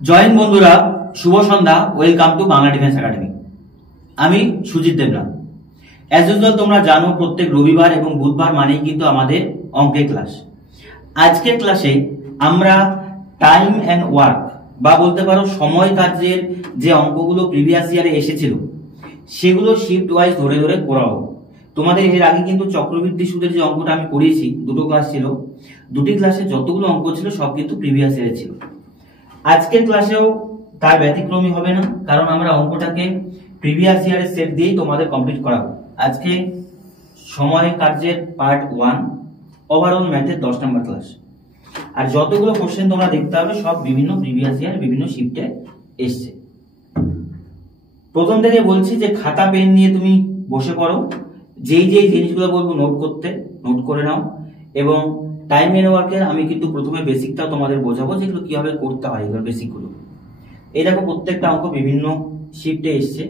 Join বন্ধুরা, শুভ সন্ধ্যা। Welcome to Bangla defence academy. আমি সুজিত দেবনাথ। অ্যাজ ইউজুয়াল তোমরা জানো প্রত্যেক রবিবার এবং বুধবার মানেই কিন্তু আমাদের অঙ্কের ক্লাস। আজকের ক্লাসে আমরা টাইম অ্যান্ড ওয়ার্ক বা বলতে পারো সময় কার্যের যে অঙ্কগুলো প্রিভিয়াস ইয়ারে এসেছিল সেগুলো শিফট ওয়াইজ ধরে ধরে করাবো। তোমাদের এর আগে কিন্তু চক্রবৃদ্ধি সুদের যে অঙ্কটা আমি করিয়েছি, দুটো ক্লাস ছিল, দুটি ক্লাসে যতগুলো অঙ্ক ছিল সব কিন্তু প্রিভিয়াস ইয়ারে ছিল। আজকের ক্লাসেও তার ব্যতিক্রমী হবে না, কারণ আমরা অঙ্কটাকে প্রিভিয়াস ইয়ারের সেট দিয়েই তোমাদের কমপ্লিট করাবো। আজকে সময় কার্যের পার্ট 1 ওভারঅল ম্যাথের 10 নম্বর ক্লাস। আর যতগুলো কোশ্চেন তোমরা দেখতে হবে সব বিভিন্ন প্রিভিয়াস ইয়ার বিভিন্ন শিফটে এসছে। প্রথম থেকে বলছি যে খাতা পেন নিয়ে তুমি বসে পড়ো, যেই যেই জিনিসগুলো বলবো নোট করে নাও। এবং টাইম এন্ড ওয়ার্কের আমি কিন্তু প্রথমে বেসিকটাও তোমাদের বোঝাবো, যেগুলো কিভাবে করতে হয়, এগুলো বেসিকগুলো। এই দেখো প্রত্যেকটা অঙ্ক বিভিন্ন শিফটে এসছে,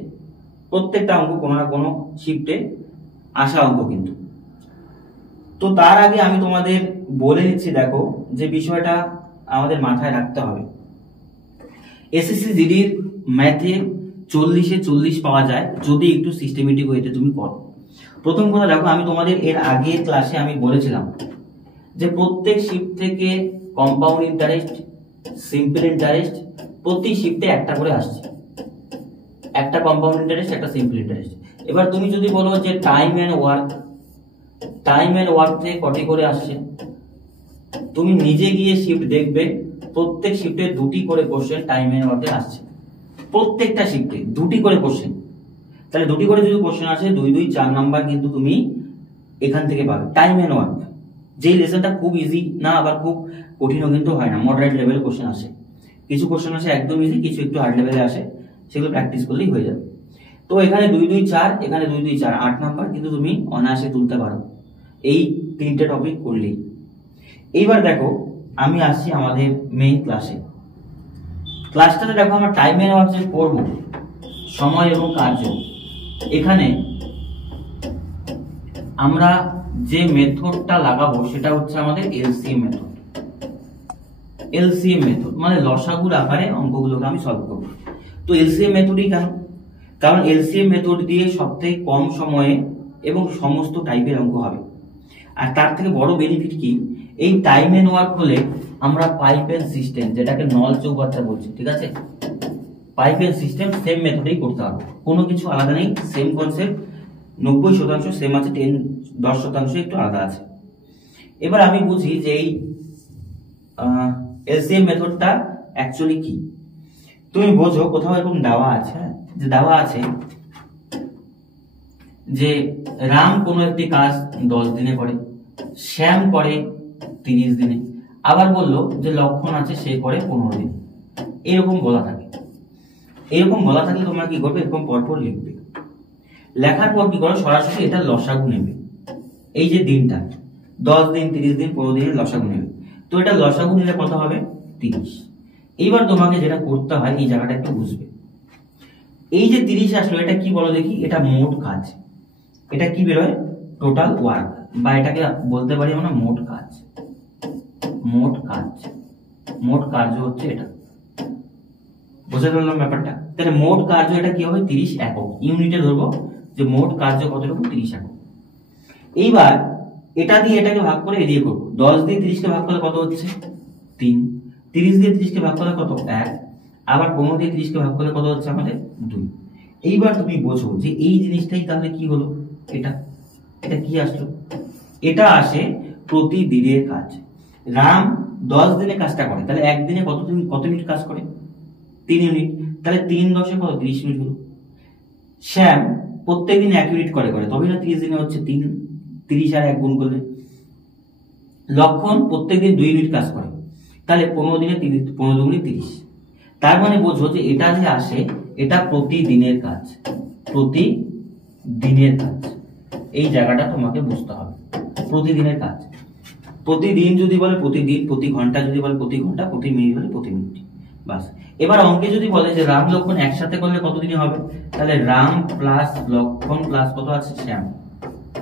প্রত্যেকটা অঙ্ক কোনো না কোনো শিফটে আসা অঙ্ক কিন্তু। তো তার আগে আমি তোমাদের বলে দিচ্ছি, দেখো যে বিষয়টা আমাদের মাথায় রাখতে হবে। এসএসসি জিডির ম্যাথে 40-এ 40 পাওয়া যায় যদি একটু সিস্টেমেটিক ওয়েতে তুমি করো। প্রথম কথা দেখো, আমি তোমাদের এর আগের ক্লাসে আমি বলেছিলাম যে প্রত্যেক শিফট থেকে কম্পাউন্ড ইন্টারেস্ট, সিম্পল ইন্টারেস্ট প্রতি শিফটে একটা করে আসছে, একটা কম্পাউন্ড ইন্টারেস্ট, একটা সিম্পল ইন্টারেস্ট। এবার তুমি যদি বলো যে টাইম এন্ড ওয়ার্ক থেকে কটি করে আসছে, তুমি নিজে গিয়ে শিফট দেখবে, প্রত্যেক শিফটে দুটি করে কোশ্চেন টাইম এন্ড ওয়ার্কে আসছে, প্রত্যেকটা শিফটে দুটি করে কোশ্চেন। তাহলে দুটি করে যদি কোশ্চেন আসে 2 2 4 নাম্বার কিন্তু তুমি এখান থেকে পাবে। টাইম এন্ড ওয়ার্ক যেই লেসনটা খুব ইজি না, আবার খুব কঠিনও কিন্তু হয় না, মডারেট লেভেল কোশ্চেন আসে। কিছু কোশ্চেন আসে একদম ইজি, কিছু একটু হার্ড লেভেলে আসে, সেগুলো প্র্যাকটিস করলেই হয়ে যাবে। তো এখানে 2 2 4, এখানে 2 2 4, 8 নাম্বার কিন্তু তুমি অনায়াসে তুলতে পারো এই তিনটে টপিক করলেই। এইবার দেখো আমি আসছি আমাদের মেইন ক্লাসটাতে দেখো আমরা টাইম এন্ড ওয়ার্ক যে করবো, সময় এবং কার্য, এখানে আমরা যে মেথডটা লাগাবো সেটা হচ্ছে আমাদের এলসিএম মেথড, মানে লসাগুর আকারে অঙ্কগুলোকে আমি সলভ করবো। তো এলসিএম মেথডই কেন? কারণ এলসিএম মেথড দিয়ে সবথেকে কম সময়ে এবং সমস্ত টাইপের অঙ্ক হবে। আর তার থেকে বড় বেনিফিট কি, এই টাইম এন্ড ওয়ার্ক হলে আমরা পাইপ এন্ড সিস্টেম, যেটাকে নল চৌবাচ্চা বলছি, ঠিক আছে, পাইপ এন্ড সিস্টেম সেম মেথডেই করতে হবে, কোনো কিছু আলাদা নেই, সেম কনসেপ্ট, 90% সেম আছে, 10% একটু আলাদা আছে। এবার আমি বুঝি যে এই এলসিএম মেথডটা অ্যাকচুয়ালি কি। তুমি বোঝো কোথাও এরকম দেওয়া আছে, যে দেওয়া আছে যে রাম কোনো একটি কাজ 10 দিনে করে, শ্যাম করে 30 দিনে, আবার বললো যে লক্ষণ আছে সে করে 15 দিনে। এরকম বলা থাকে। এরকম বলা থাকলে তোমরা কি করবে, এরকম পরপর লিখবে। লেখার পর কি করো, সরাসরি এটা লসাগু নেবে। এই যে দিনটা 10 দিন, 30 দিন, 15 দিনের লসাগু নেবে। তো এটা লসাগু নিলে কত হবে, 30। এইবার তোমাকে যেটা করতে হয়, এই জায়গাটা একটু বুঝবে। এই যে 30 আসলো, এটা কি বলো দেখি, এটা মোট কাজ। এটা কি বেরোয়, টোটাল ওয়ার্ক, বা এটাকে বলতে পারি আমরা মোট কার্য হচ্ছে এটা। বুঝতে পারলাম ব্যাপারটা? তাহলে মোট কার্য এটা কি হবে, 30 একক। ইউনিটে ধরবো যে মোট কার্য কতটুকু, 30 একক। এইবার এটা দিয়ে এটাকে ভাগ করে এদিকে করবো। 10 দিয়ে 30 কে ভাগ করলে কত হচ্ছে, 3। 30 দিয়ে 30 কে ভাগ করলে কত, 1। আবার 15 দিয়ে 30 কে ভাগ করলে কত হচ্ছে আমাদের, 2। এইবার তুমি বোঝো যে এই জিনিসটাই তাহলে কি হলো, এটা কি আসলো, এটা আসে প্রতিদিনের কাজ। রাম 10 দিনে কাজটা করে, তাহলে একদিনে কত মিনিট কাজ করে, 3 ইউনিট। তাহলে 3 10 কত, 30 মিনিট হলো। শ্যাম প্রত্যেকদিন 1 ইউনিট করে, তবে না 30 দিনে হচ্ছে 30 আর 1 গুণ করলে। লক্ষণ প্রত্যেকদিন 2 ইউনিট কাজ করে, তাহলে 15 দিনে 15 দুগুণে 30। তার মানে বোঝো যে এটা যে আসে এটা প্রতিদিনের কাজ। এই জায়গাটা তোমাকে বুঝতে হবে, প্রতিদিনের কাজ। প্রতিদিন যদি বলে প্রতিদিন, প্রতি ঘন্টা যদি বলে প্রতি ঘন্টা, প্রতি মিনিট হলে প্রতি মিনিট, বাস। এবার অঙ্কে যদি বলে যে রাম লক্ষণ একসাথে করলে কতদিনে হবে, তাহলে রাম প্লাস লক্ষণ প্লাস কত আছে, শ্যাম,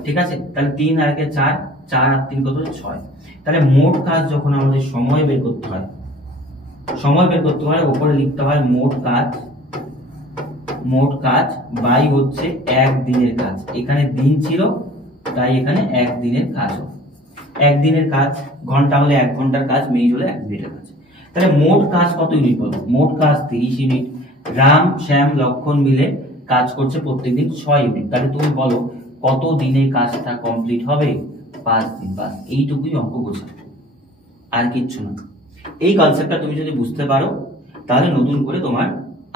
ঠিক আছে। তাহলে 3 আর 4, 4 আর 3 কত, 6। তাহলে মোট কাজ যখন আমাদের সময় বের করতে হয়, সময় বের করতে হয়, ওপরে লিখতে হয় মোট কাজ বাই হচ্ছে একদিনের কাজ। এখানে দিন ছিল তাই এখানে একদিনের কাজ হবে। একদিনের কাজ, ঘন্টা হলে 1 ঘন্টার কাজ, মিনিট হলে 1 মিনিটের কাজ। তাহলে মোট কাজ কত ইউনিট বলো? মোট কাজ 30 ইউনিট। রাম, শ্যাম, লক্ষণ মিলে কাজ করছে প্রত্যেকদিন 6 ইউনিট। তাহলে তুমি বলো কত দিনে কাজটা কমপ্লিট হবে? 5 দিন। বাস এইটুকুই অঙ্ক বোঝা, আর কিচ্ছু না। এই কনসেপ্টটা তুমি যদি বুঝতে পারো তাহলে নতুন করে তোমার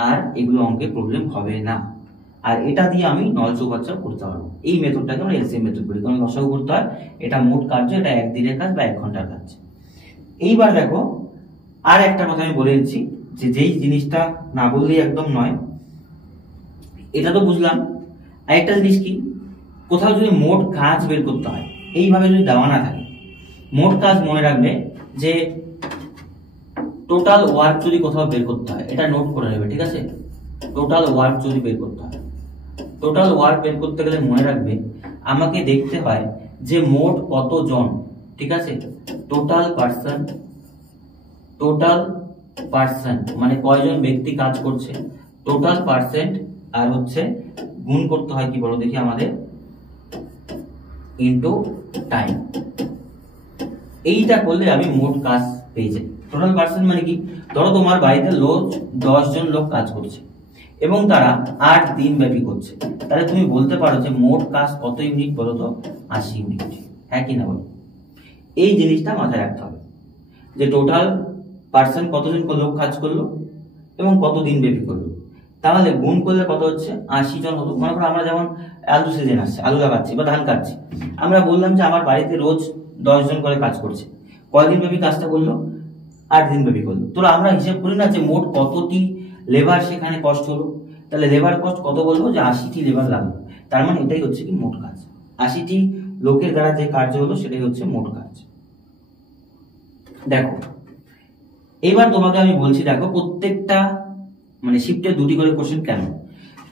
আর এগুলো অঙ্কের প্রবলেম হবে না। আর এটা দিয়ে আমি নল চৌবাচ্চা করতে পারবো। এই মেথডটাকে আমরা এলসিএম মেথড বলি, কারণ লসাগু করতে হয়। এটা মোট কার্য, এটা 1 দিনের কাজ বা 1 ঘন্টার কাজ। এইবার দেখো আর একটা কথা আমি বলে দিচ্ছি, যে যেই জিনিসটা না বললেই একদম নয়, এটা তো বুঝলাম। আরেকটা জিনিস কি, কোথাও যদি মোট কাজ বের করতে হয়, এইভাবে যদি দেওয়া না থাকে, মোট কাজ মনে রাখবে যে টোটাল ওয়ার্ক যদি কোথাও বের করতে হয়, এটা নোট করে নেবে, ঠিক আছে? টোটাল ওয়ার্ক যদি বের করতে হয়, টোটাল ওয়ার্ক বের করতে গেলে মনে রাখবে আমাকে দেখতে হয় যে মোট কতজন, ঠিক আছে? টোটাল পার্সন মানে কয়জন ব্যক্তি কাজ করছে, টোটাল পার্সেন্ট, আর হচ্ছে গুণ করতে হয় কি বলো দেখি আমাদের, ইনটু টাইম। এইটা করলে আমি মোট কাজ পেয়ে যাই। টোটাল পার্সেন্ট মানে কি, ধরো তোমার বাড়িতে 10 জন লোক কাজ করছে এবং তারা 8 দিন ব্যাপী করছে, তাহলে তুমি বলতে পারো যে মোট কাজ কত ইউনিট বলো তো? 80 ইউনিট। হ্যাঁ কি না বলো? এই জিনিসটা মাথায় রাখতে হবে যে টোটাল পার্সেন্ট কতজন লোক কাজ করলো এবং কত দিন ব্যাপী করলো, তাহলে গুণ করলে কত হচ্ছে? 80 জন হতো। মনে করো আমরা যেমন আলু সিজন আসছে, আলু লাগাচ্ছি বা ধান কাটছি, আমরা বললাম যে আমার বাড়িতে রোজ 10 জন করে কাজ করছে। কয়দিন ব্যাপী কাজটা করলো? 8 দিন ব্যাপী করলো। তো আমরা হিসেব করি না যে মোট কতটি লেবার সেখানে কষ্ট হলো, তাহলে লেবার কস্ট কত বলবো? যে 80টি লেবার লাগলো। তার মানে এটাই হচ্ছে কি মোট কাজ। 80টি লোকের দ্বারা যে কার্য হলো সেটাই হচ্ছে মোট কাজ। দেখো এবার তোমাকে আমি বলছি, দেখো প্রত্যেকটা মানে শিফটে 2টি করে কোশ্চেন কেন।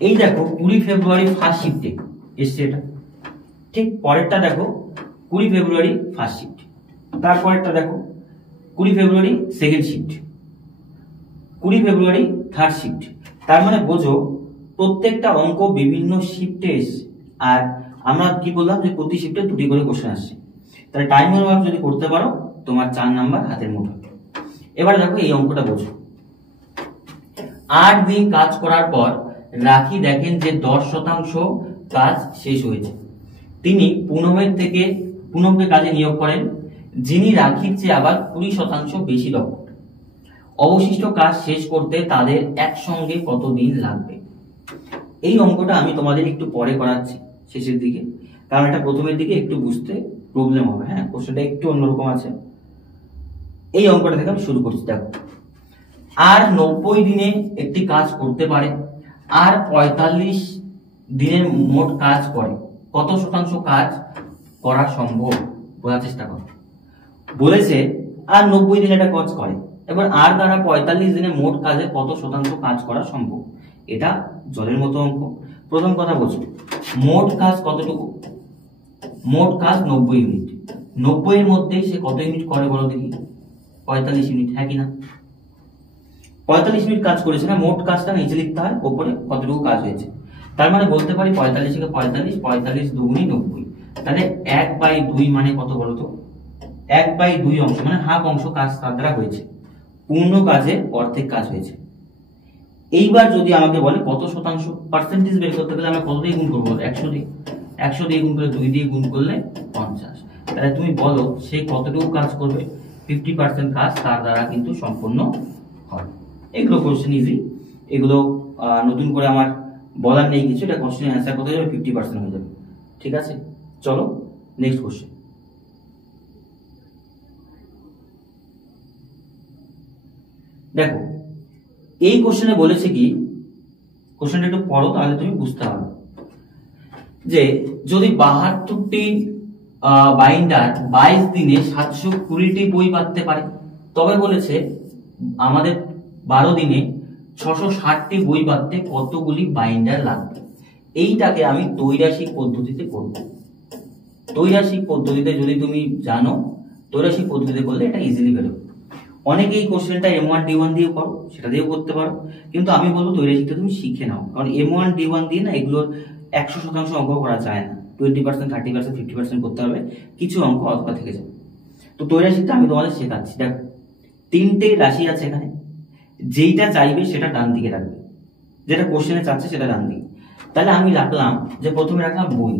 এই দেখো 20 ফেব্রুয়ারি ফার্স্ট শিফটে এসছে এটা, ঠিক পরেরটা দেখো 20 ফেব্রুয়ারি ফার্স্ট শিফট, তারপরেরটা দেখো 20 ফেব্রুয়ারি সেকেন্ড শিফট, 20 ফেব্রুয়ারি থার্ড শিফট। তার মানে বোঝো প্রত্যেকটা অঙ্ক বিভিন্ন শিফটে এসছে, আর আমরা কি বললাম যে প্রতি শিফটে 2টি করে কোশ্চেন আসছে। তাহলে টাইম ওয়ার্ক যদি করতে পারো তোমার 4 নাম্বার হাতের মুঠোয়। এবার দেখো এই অঙ্কটা বোঝো। 8 দিন কাজ করার পর রাখি দেখেন যে 10% কাজ শেষ হয়েছে। তিনি পুনমকে কাজে নিয়োগ করেন, যিনি রাখির চেয়ে আবার 20% বেশি দক্ষ। অবশিষ্ট কাজ শেষ করতে তাদের একসঙ্গে কত দিন লাগবে? এই অঙ্কটা আমি তোমাদের একটু পরে করাচ্ছি শেষের দিকে, কারণ এটা প্রথমের দিকে একটু বুঝতে প্রবলেম হবে। হ্যাঁ, কোশ্চেনটা একটু অন্যরকম আছে। এই অঙ্কটা থেকে আমি শুরু করছি। দেখো, আর 90 দিনে একটি কাজ করতে পারে, আর 45 দিনের মোট কাজ করে, কত শতাংশ কাজ করা সম্ভব? বোঝার চেষ্টা করো। বলেছে আর 90 দিনে একটা কাজ করে, এবার আর দ্বারা 45 দিনে মোট কাজে কত শতাংশ কাজ করা সম্ভব? এটা জলের মতো অঙ্ক। প্রথম কথা বলছো মোট কাজ কতটুকু? মোট কাজ 90 ইউনিট। 90 এর মধ্যে সে কত ইউনিট করে বলো দেখি? 45 ইউনিট। হ্যাঁ কিনা? 45 মিনিট কাজ করেছে না, মোট কাজটা নিচে লিখতে হয়, উপরে কতটুকু কাজ হয়েছে। তার মানে বলতে পারি 45 থেকে 45 দুগুণী 90। তাহলে 1/2 মানে কত বলতো? 1/2 অংশ মানে হাফ অংশ কাজ তার দ্বারা হয়েছে, পূর্ণ কাজে অর্ধেক কাজ হয়েছে। এইবার যদি আমাকে বলে কত শতাংশ, পার্সেন্টেজ বের করতে গেলে আমরা কত দিয়ে গুণ করবো? 100 দিয়ে। 100 দিয়ে গুণ করে 2 দিয়ে গুণ করলে 50। তাহলে তুমি বলো সে কতটুকু কাজ করবে? 50% কাজ তার দ্বারা কিন্তু সম্পূর্ণ হয়। এগুলো কোশ্চেন ইজি, এগুলো নতুন করে আমার বলার নেই কিছু। এটা কোশ্চেনের অ্যান্সার কত যাবে? 50% হয়ে যাবে। ঠিক আছে, চলো নেক্সট কোশ্চেন। দেখো এই কোশ্চেনে বলেছে কি, কোশ্চেনটা একটু পড়ো তাহলে তুমি বুঝতে পারবে, যে যদি 72টি বাইন্ডার 22 দিনে 720টি বই বাঁধতে পারে, তবে বলেছে আমাদের 12 দিনে 660টি বই বাঁধতে কতগুলি বাইন্ডার লাগবে। এইটাকে আমি ত্রৈরাশিক পদ্ধতিতে করব। ত্রৈরাশিক পদ্ধতিতে যদি তুমি জানো, ত্রৈরাশিক পদ্ধতিতে করলে এটা ইজিলি বেরোবে। অনেকে এই কোশ্চেনটা M1 D1 দিয়ে করো, সেটা দিয়েও করতে পারো, কিন্তু আমি বলবো তৈরাশিকটা তুমি শিখে নাও, কারণ M1 D1 দিয়ে না এগুলোর 100% অঙ্ক করা যায় না, 20%, 30%, 50% করতে হবে, কিছু অঙ্ক অথবা থেকে যাবে। তো তৈরাশিকটা আমি তোমাদের শেখাচ্ছি। দেখো 3টে রাশি আছে এখানে, যেইটা চাইবে সেটা ডান দিকে রাখবে, যেটা কোশ্চেনে চাচ্ছে সেটা ডান দিকে। তাহলে আমি রাখলাম যে প্রথমে রাখলাম বই।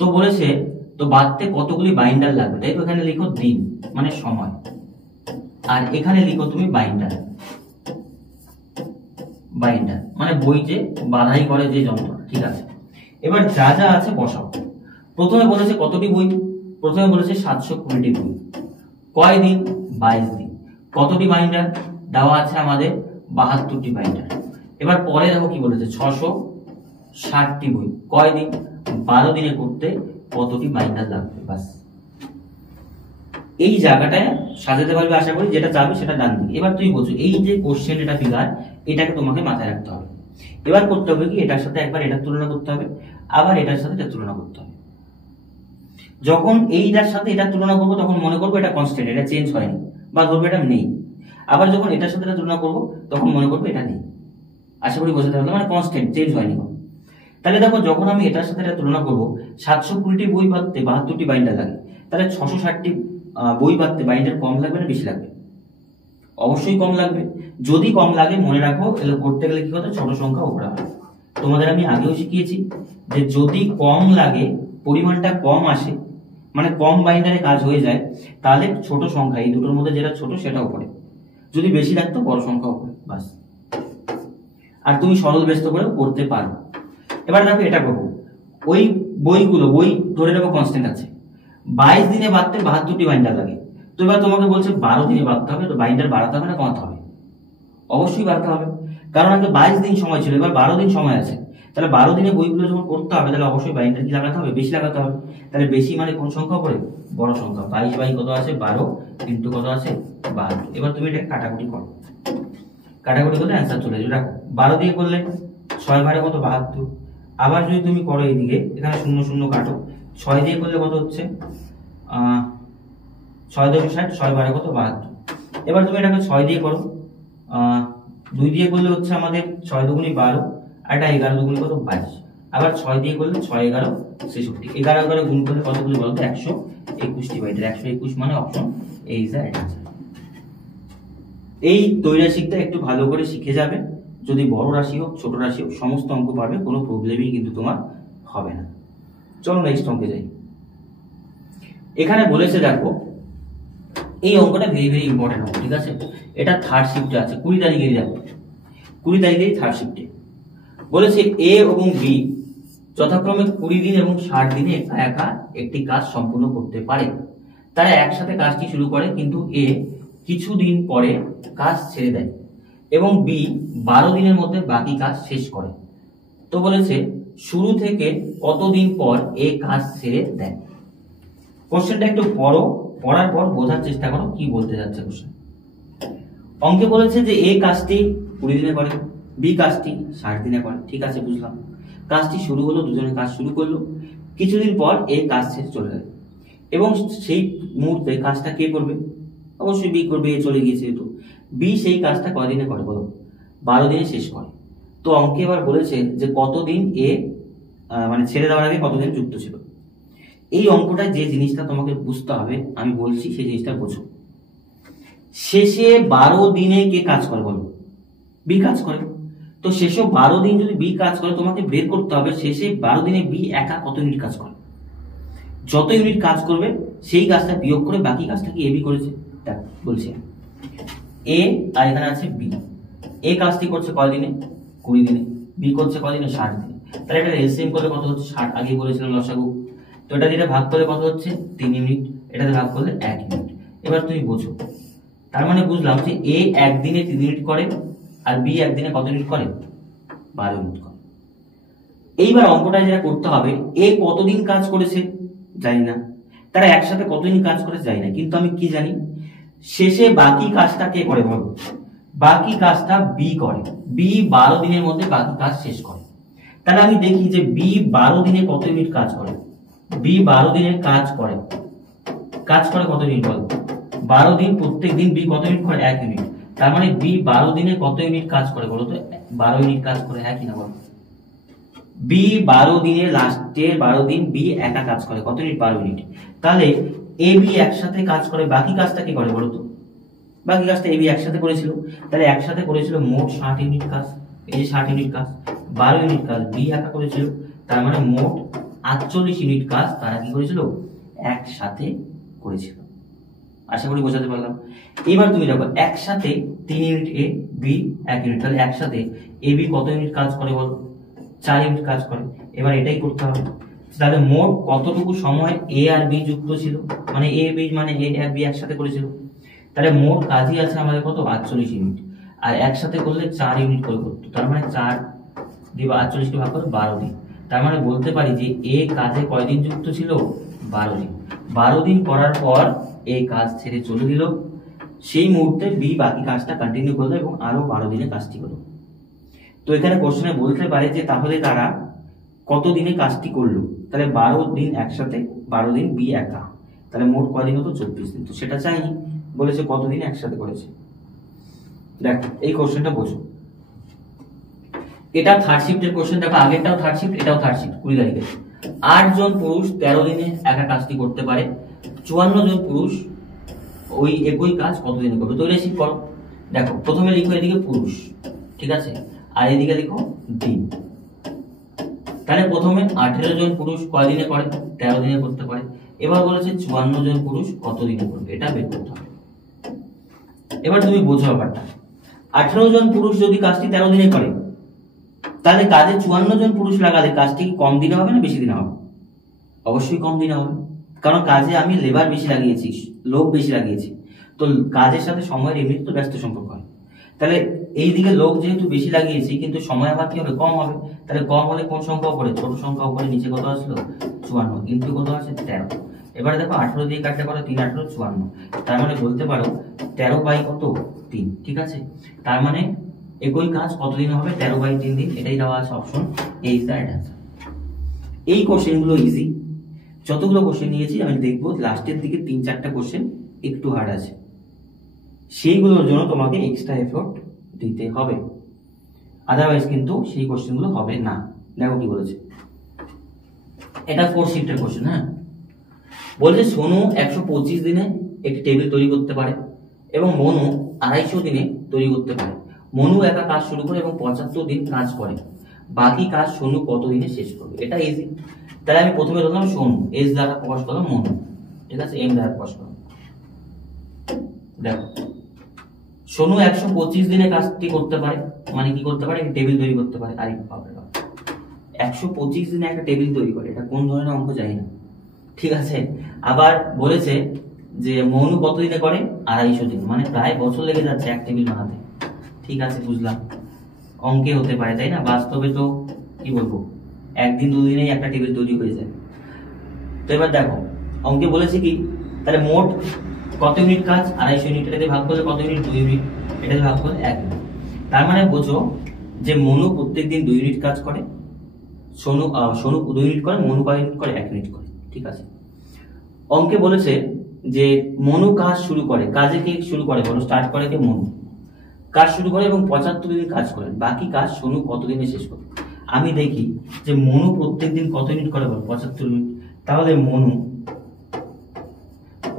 তো বলেছে তো বাড়তে কতগুলি বাইন্ডার লাগবে, তাই তো এখানে লিখো দিন মানে সময়, আর এখানে লিখো তুমি বাইন্ডার মানে বই যে বাঁধাই করে যে যন্ত্র, ঠিক আছে। এবার যা যা আছে বসাও। প্রথমে বলেছে কতটি বই, প্রথমে বলেছে 720টি বই, কয় দিন, 22 দিন। কতটি বাইন্ডার দেওয়া আছে আমাদের, 72টি বাইন্ডার। এবার পরে দেখো কি বলেছে, 660টি বই, কয় দিন, 12 দিনে করতে কতটি বাইন্ডার লাগবে। বাস এই জায়গাটায় সাজাতে পারবে আশা করি, যেটা চাবে সেটা ডান দিকে। এবার তুই বলছো এই যে কোশ্চেন, এটা ফিগার, এটাকে তোমাকে মাথায় রাখতে হবে। এবার করতে হবে কি, এটার সাথে একবার এটার তুলনা করতে হবে, আবার এটার সাথে এটা তুলনা করতে হবে। যখন এইটার সাথে এটা তুলনা করবো তখন মনে করবো এটা কনস্ট্যান্ট, এটা চেঞ্জ হয়নি, বা ধরবো এটা নেই। আবার যখন এটার সাথে এটা তুলনা করবো তখন মনে করবো এটা নেই। আশা করি বোঝাতে পারলাম, মানে কনস্ট্যান্ট, চেঞ্জ হয়নি। তাহলে দেখো যখন আমি এটার সাথে এটা তুলনা করবো, 720টি বই বাঁধতে 72টি বাইন্ডার লাগে, তাহলে 660টি বই বাঁধতে বাইন্ডার কম লাগবে না বেশি লাগবে? অবশ্যই কম লাগবে। যদি কম লাগে মনে রাখো, এগুলো করতে গেলে কি হতো, ছোট সংখ্যা উপরে হবে। তোমাদের আমি আগেও শিখিয়েছি যে যদি কম লাগে, পরিমাণটা কম আসে, মানে কম বাইন্ডারে কাজ হয়ে যায়, তাহলে ছোট সংখ্যা, এই দুটোর মধ্যে যেটা ছোট সেটা উপরে, যদি বেশি লাগতো বড় সংখ্যা উপরে, বাস। আর তুমি সরল ব্যস্ত করেও করতে পারো। এবার দেখো এটা করবো, ওই বইগুলো, বই ধরে নেবো কনস্ট্যান্ট আছে, 22 দিনে বাঁধতে 72টি বাইন্ডার লাগে। তো এবার তোমাকে বলছে 12 দিনে বাঁধতে হবে, তো বাইন্ডার বাড়াতে হবে না কমাতে হবে? অবশ্যই বাড়াতে হবে, কারণ আগে 22 দিন সময় ছিল, এবার 12 দিন সময় আছে। তাহলে 12 দিনে বইগুলো যখন করতে হবে, তাহলে অবশ্যই বাইন্ডার কি লাগাতে হবে, বেশি লাগাতে হবে। তাহলে বেশি মানে কোন সংখ্যা পড়ে, বড় সংখ্যা। 22 বাই কত আছে, 12, ইন্টু কত আছে, 12। এবার তুমি এটা কাটাকুটি করো, কাটাকুটি করলে অ্যান্সার চলে যাবে। দেখো 12 দিয়ে করলে 6 বারে কত, 72। আবার যদি তুমি করো এইদিকে, এখানে 0 0 কাটো, 6 দিয়ে করলে কত হচ্ছে, 6 2 60, 6 বারে কত, 72। এবার তুমি এটাকে 6 দিয়ে করো, 2 দিয়ে করলে হচ্ছে আমাদের 6 দুগুণী 12, আর এটা 11 দুগুণী কত, 22। আবার 6 দিয়ে করলে 6 11 66, 11 11 গুণ করলে কতগুলো বলতো, 121টি বাইন্ডার। 121 মানে অপশন এই ইজ দ্য অ্যান্সার। এই তৈরাশিকটা একটু ভালো করে শিখে যাবে, যদি বড় রাশি হোক ছোট রাশি হোক সমস্ত অঙ্ক পারবে, কোনো প্রবলেমই কিন্তু তোমার হবে না। চলো নেক্সট অঙ্কে যাই। এখানে বলেছে দেখো, এই অঙ্কটা ভেরি ভেরি ইম্পর্টেন্ট অঙ্ক, ঠিক আছে। এটা থার্ড শিফটে আছে, 20 তারিখে দেখো, 20 তারিখেই থার্ড শিফটে বলেছে এ এবং বি যথাক্রমে 20 দিন এবং 60 দিনে একা একা একটি কাজ সম্পূর্ণ করতে পারে। তারা একসাথে কাজটি শুরু করে, কিন্তু এ কিছুদিন পরে কাজ ছেড়ে দেয় এবং বি 12 দিনের মধ্যে বাকি কাজ শেষ করে। তো বলেছে শুরু থেকে কতদিন পর এ কাজ ছেড়ে দেয়। কোশ্চেনটা একটু পড়ো, পড়ার পর বোঝার চেষ্টা করো কি বলতে যাচ্ছে কোশ্চেন। অঙ্কে বলেছে যে এ কাজটি 20 দিনে করে, বি কাজটি 60 দিনে করে, ঠিক আছে বুঝলাম। কাজটি শুরু হলো, দুজনে কাজ শুরু করলো, কিছুদিন পর এ কাজ শেষ চলে গেল, এবং সেই মুহূর্তে কাজটা কে করবে, অবশ্যই বি করবে, এ চলে গিয়েছে। তো বি সেই কাজটা কয়দিনে করে বলো, 12 দিনে শেষ করে। তো অঙ্কে এবার বলেছে যে কতদিন এ মানে ছেড়ে দেওয়ার আগে কতদিন যুক্ত ছিল। এই অঙ্কটা যে জিনিসটা তোমাকে বুঝতে হবে আমি বলছি সেই জিনিসটা বোঝো। শেষে 12 দিনে কে কাজ করে বলো, বি কাজ করে। তো শেষে 12 দিন যদি বি কাজ করে, তোমাকে বের করতে হবে শেষে 12 দিনে বি একা কত ইউনিট কাজ করে। যত ইউনিট কাজ করবে সেই কাজটা বিয়োগ করে বাকি কাজটা কি এ বি করেছে, দেখ বলছি এ, আর এখানে আছে বি। এ কাজটি করছে কয় দিনে, 20 দিনে, বি করছে কয় দিনে, 60 দিনে। তাহলে এটা এলসিএম করলে কত হচ্ছে, 60, আগে বলেছিলাম লসাগু। তো এটা দিয়ে ভাগ করলে কত হচ্ছে, 3 ইউনিট, এটাতে ভাগ করলে 1 ইউনিট। এবার তুমি বোঝো, তার মানে বুঝলাম যে এ একদিনে 3 ইউনিট করে, আর বি একদিনে কত ইউনিট করে, 12 ইউনিট করে। এইবার অঙ্কটা যেটা করতে হবে, এ কতদিন কাজ করেছে জানি না, তারা একসাথে কতদিন কাজ করেছে জানি না, কিন্তু আমি কি জানি, শেষে বাকি কাজটা কে করে বলো, বাকি কাজটা বি করে। বি 12 দিনের মধ্যে বাকি কাজ শেষ করে। তাহলে আমি দেখি যে বি 12 দিনে কত ইউনিট কাজ করে। বি 12 দিনের কাজ করে কত ইউনিট বলো, 12 দিন, প্রত্যেক দিন বি কত ইউনিট করে? 1 ইউনিট। তার মানে বি 12 দিনে কত ইউনিট কাজ করে বলো তো? 12 ইউনিট কাজ করে, হ্যাঁ কি না বলো? বি 12 দিনে লাস্টের 12 দিন বি একা কাজ করে কত ইউনিট? 12 ইউনিট। তাহলে এ বি একসাথে কাজ করে, বাকি কাজটা কি করে বলো তো? বাকি কাজটা এ বি একসাথে করেছিল, তাহলে একসাথে করেছিল মোট 60 ইউনিট কাজ। এই যে 60 ইউনিট কাজ, 12 ইউনিট কাজ বি একা করেছিল, তার মানে মোট 48 ইউনিট কাজ তারা কি করেছিল? একসাথে করেছিল। আশা করি বোঝাতে পারলাম। এবার তুমি দেখো একসাথে 3 ইউনিট এ বি 1 ইউনিট, তাহলে একসাথে এ বি কত ইউনিট কাজ করে বলো? 4 ইউনিট কাজ করে। এবার এটাই করতে হবে, তাহলে মোট কতটুকু সময় এ আর বি যুক্ত ছিল, মানে এ বি মানে এ আর বি একসাথে করেছিল, তাহলে মোট কাজই আছে আমাদের কত? 48 ইউনিট। আর একসাথে করলে 4 ইউনিট করে করতো, তার মানে 4 দিয়ে 48 কে ভাগ করে 12 দিন। তার মানে বলতে পারি যে এ কাজে কয়দিন যুক্ত ছিল? 12 দিন। 12 দিন করার পর এ কাজ ছেড়ে চলে দিল, সেই মুহূর্তে বি বাকি কাজটা কন্টিনিউ করলো এবং আরো 12 দিনে কাজটি করলো। তো এখানে কোশ্চেনে বলতে পারে যে তাহলে তারা কত দিনে কাজটি করলো? তাহলে 12 দিন একসাথে, 12 দিন বি একা, তাহলে মোট কয়দিন হতো? 24 দিন। তো সেটা চাই, বলেছে কতদিন একসাথে করেছে। দেখো এই কোশ্চেনটা বোঝো, এটা থার্ড শিফটের কোশ্চেন। দেখো আগেরটাও থার্ড শিফট, এটাও থার্ড শিফট। 20 তারিখে 8 জন পুরুষ 13 দিনে একা কাজটি করতে পারে, 54 জন পুরুষ ওই একই কাজ কত দিনে করবে? তো এটা শিফট করো। দেখো প্রথমে লিখো এদিকে পুরুষ, ঠিক আছে, আর এদিকে লিখো দিন। তাহলে প্রথমে 18 জন পুরুষ কয় দিনে করে? 13 দিনে করতে পারে। এবার বলেছে 54 জন পুরুষ কত দিনে করবে, এটা বের করতে হবে। এবার তুমি বোঝো ব্যাপারটা, 18 জন পুরুষ যদি কাজটি 13 দিনে করে, তাহলে কাজে 54 জন পুরুষ লাগালে কাজটি কি কম দিনে হবে না বেশি দিনে হবে? অবশ্যই কম দিনে হবে, কারণ কাজে আমি লেবার বেশি লাগিয়েছি, লোক বেশি লাগিয়েছি। তো কাজের সাথে সময়ের এমনি তো ব্যস্ত সম্পর্ক হয়, তাহলে এই দিকে লোক যেহেতু বেশি লাগিয়েছি কিন্তু সময় আবার কি হবে? কম হবে। তাহলে কম হলে কোন সংখ্যা উপরে? ছোট সংখ্যা উপরে, নিচে কত আসলো? 54 কিন্তু কত আছে? 13। এবারে দেখো 18 দিয়ে কাটতে পারো 3 18 54, তার মানে বলতে পারো 13 বাই কত? 3, ঠিক আছে। তার মানে একই কাজ কতদিন হবে? 13 বাই 3 দিন। এটাই দেওয়া আছে option A is the right answer. এই কোশ্চেনগুলো ইজি, যতগুলো কোশ্চেন নিয়েছি আমি দেখবো লাস্টের দিকে 3-4টা কোশ্চেন একটু হার্ড আছে, সেইগুলোর জন্য তোমাকে এক্সট্রা এফোর্ট দিতে হবে, আদারওয়াইজ কিন্তু সেই কোশ্চেনগুলো হবে না। দেখো কি বলেছে, এটা 4 শিফটের কোশ্চেন। হ্যাঁ, বলছে সোনু 125 দিনে একটি টেবিল তৈরি করতে পারে এবং মনু 250 দিনে তৈরি করতে পারে। মনু একা কাজ শুরু করে এবং 75 দিন কাজ করে, বাকি কাজ সোনু কত দিনে শেষ করবে? এটা ইজি। তাহলে আমি প্রথমে ধরলাম সোনু, এস দ্বারা প্রকাশ করলাম মনু, ঠিক আছে, এম দ্বারা প্রকাশ করলাম। দেখো সোনু 125 দিনে কাজটি করতে পারে, মানে কি করতে পারে? টেবিল তৈরি করতে পারে। আরে বাবা, 125 দিনে একটা টেবিল তৈরি করে, এটা কোন ধরনের অঙ্ক জানি না, ঠিক আছে। আবার বলেছে যে মনু কত দিনে করে? 250 দিন, মানে প্রায় বছর লেগে যাচ্ছে এক টেবিল বানাতে। ঠিক আছে, বুঝলাম, অঙ্কে হতে পারে তাই না, বাস্তবে তো কি বলবো, একদিন দুদিনেই একটা টেবিল তৈরি হয়ে যায়। তো এবার দেখো অঙ্কে বলেছে কি, তাহলে মোট কত ইউনিট কাজ? 250 ইউনিট। এটাতে ভাগ করলে কত ইউনিট? 2 ইউনিট। এটাতে ভাগ করলে 1 ইউনিট। তার মানে বোঝো যে মনু প্রত্যেকদিন 2 ইউনিট কাজ করে, সোনু 2 ইউনিট করে, মনু কয় ইউনিট করে? 1 ইউনিট করে, ঠিক আছে। অঙ্কে বলেছে যে মনু কাজ শুরু করে, কাজে কে শুরু করে বলো? স্টার্ট করে কে? মনু। কাজ শুরু করে এবং 75 দিন কাজ করে, বাকি কাজ সোনু কতদিনে শেষ করে? আমি দেখি যে মনু প্রত্যেকদিন কত ইউনিট করে বলো? 75 ইউনিট। তাহলে মনু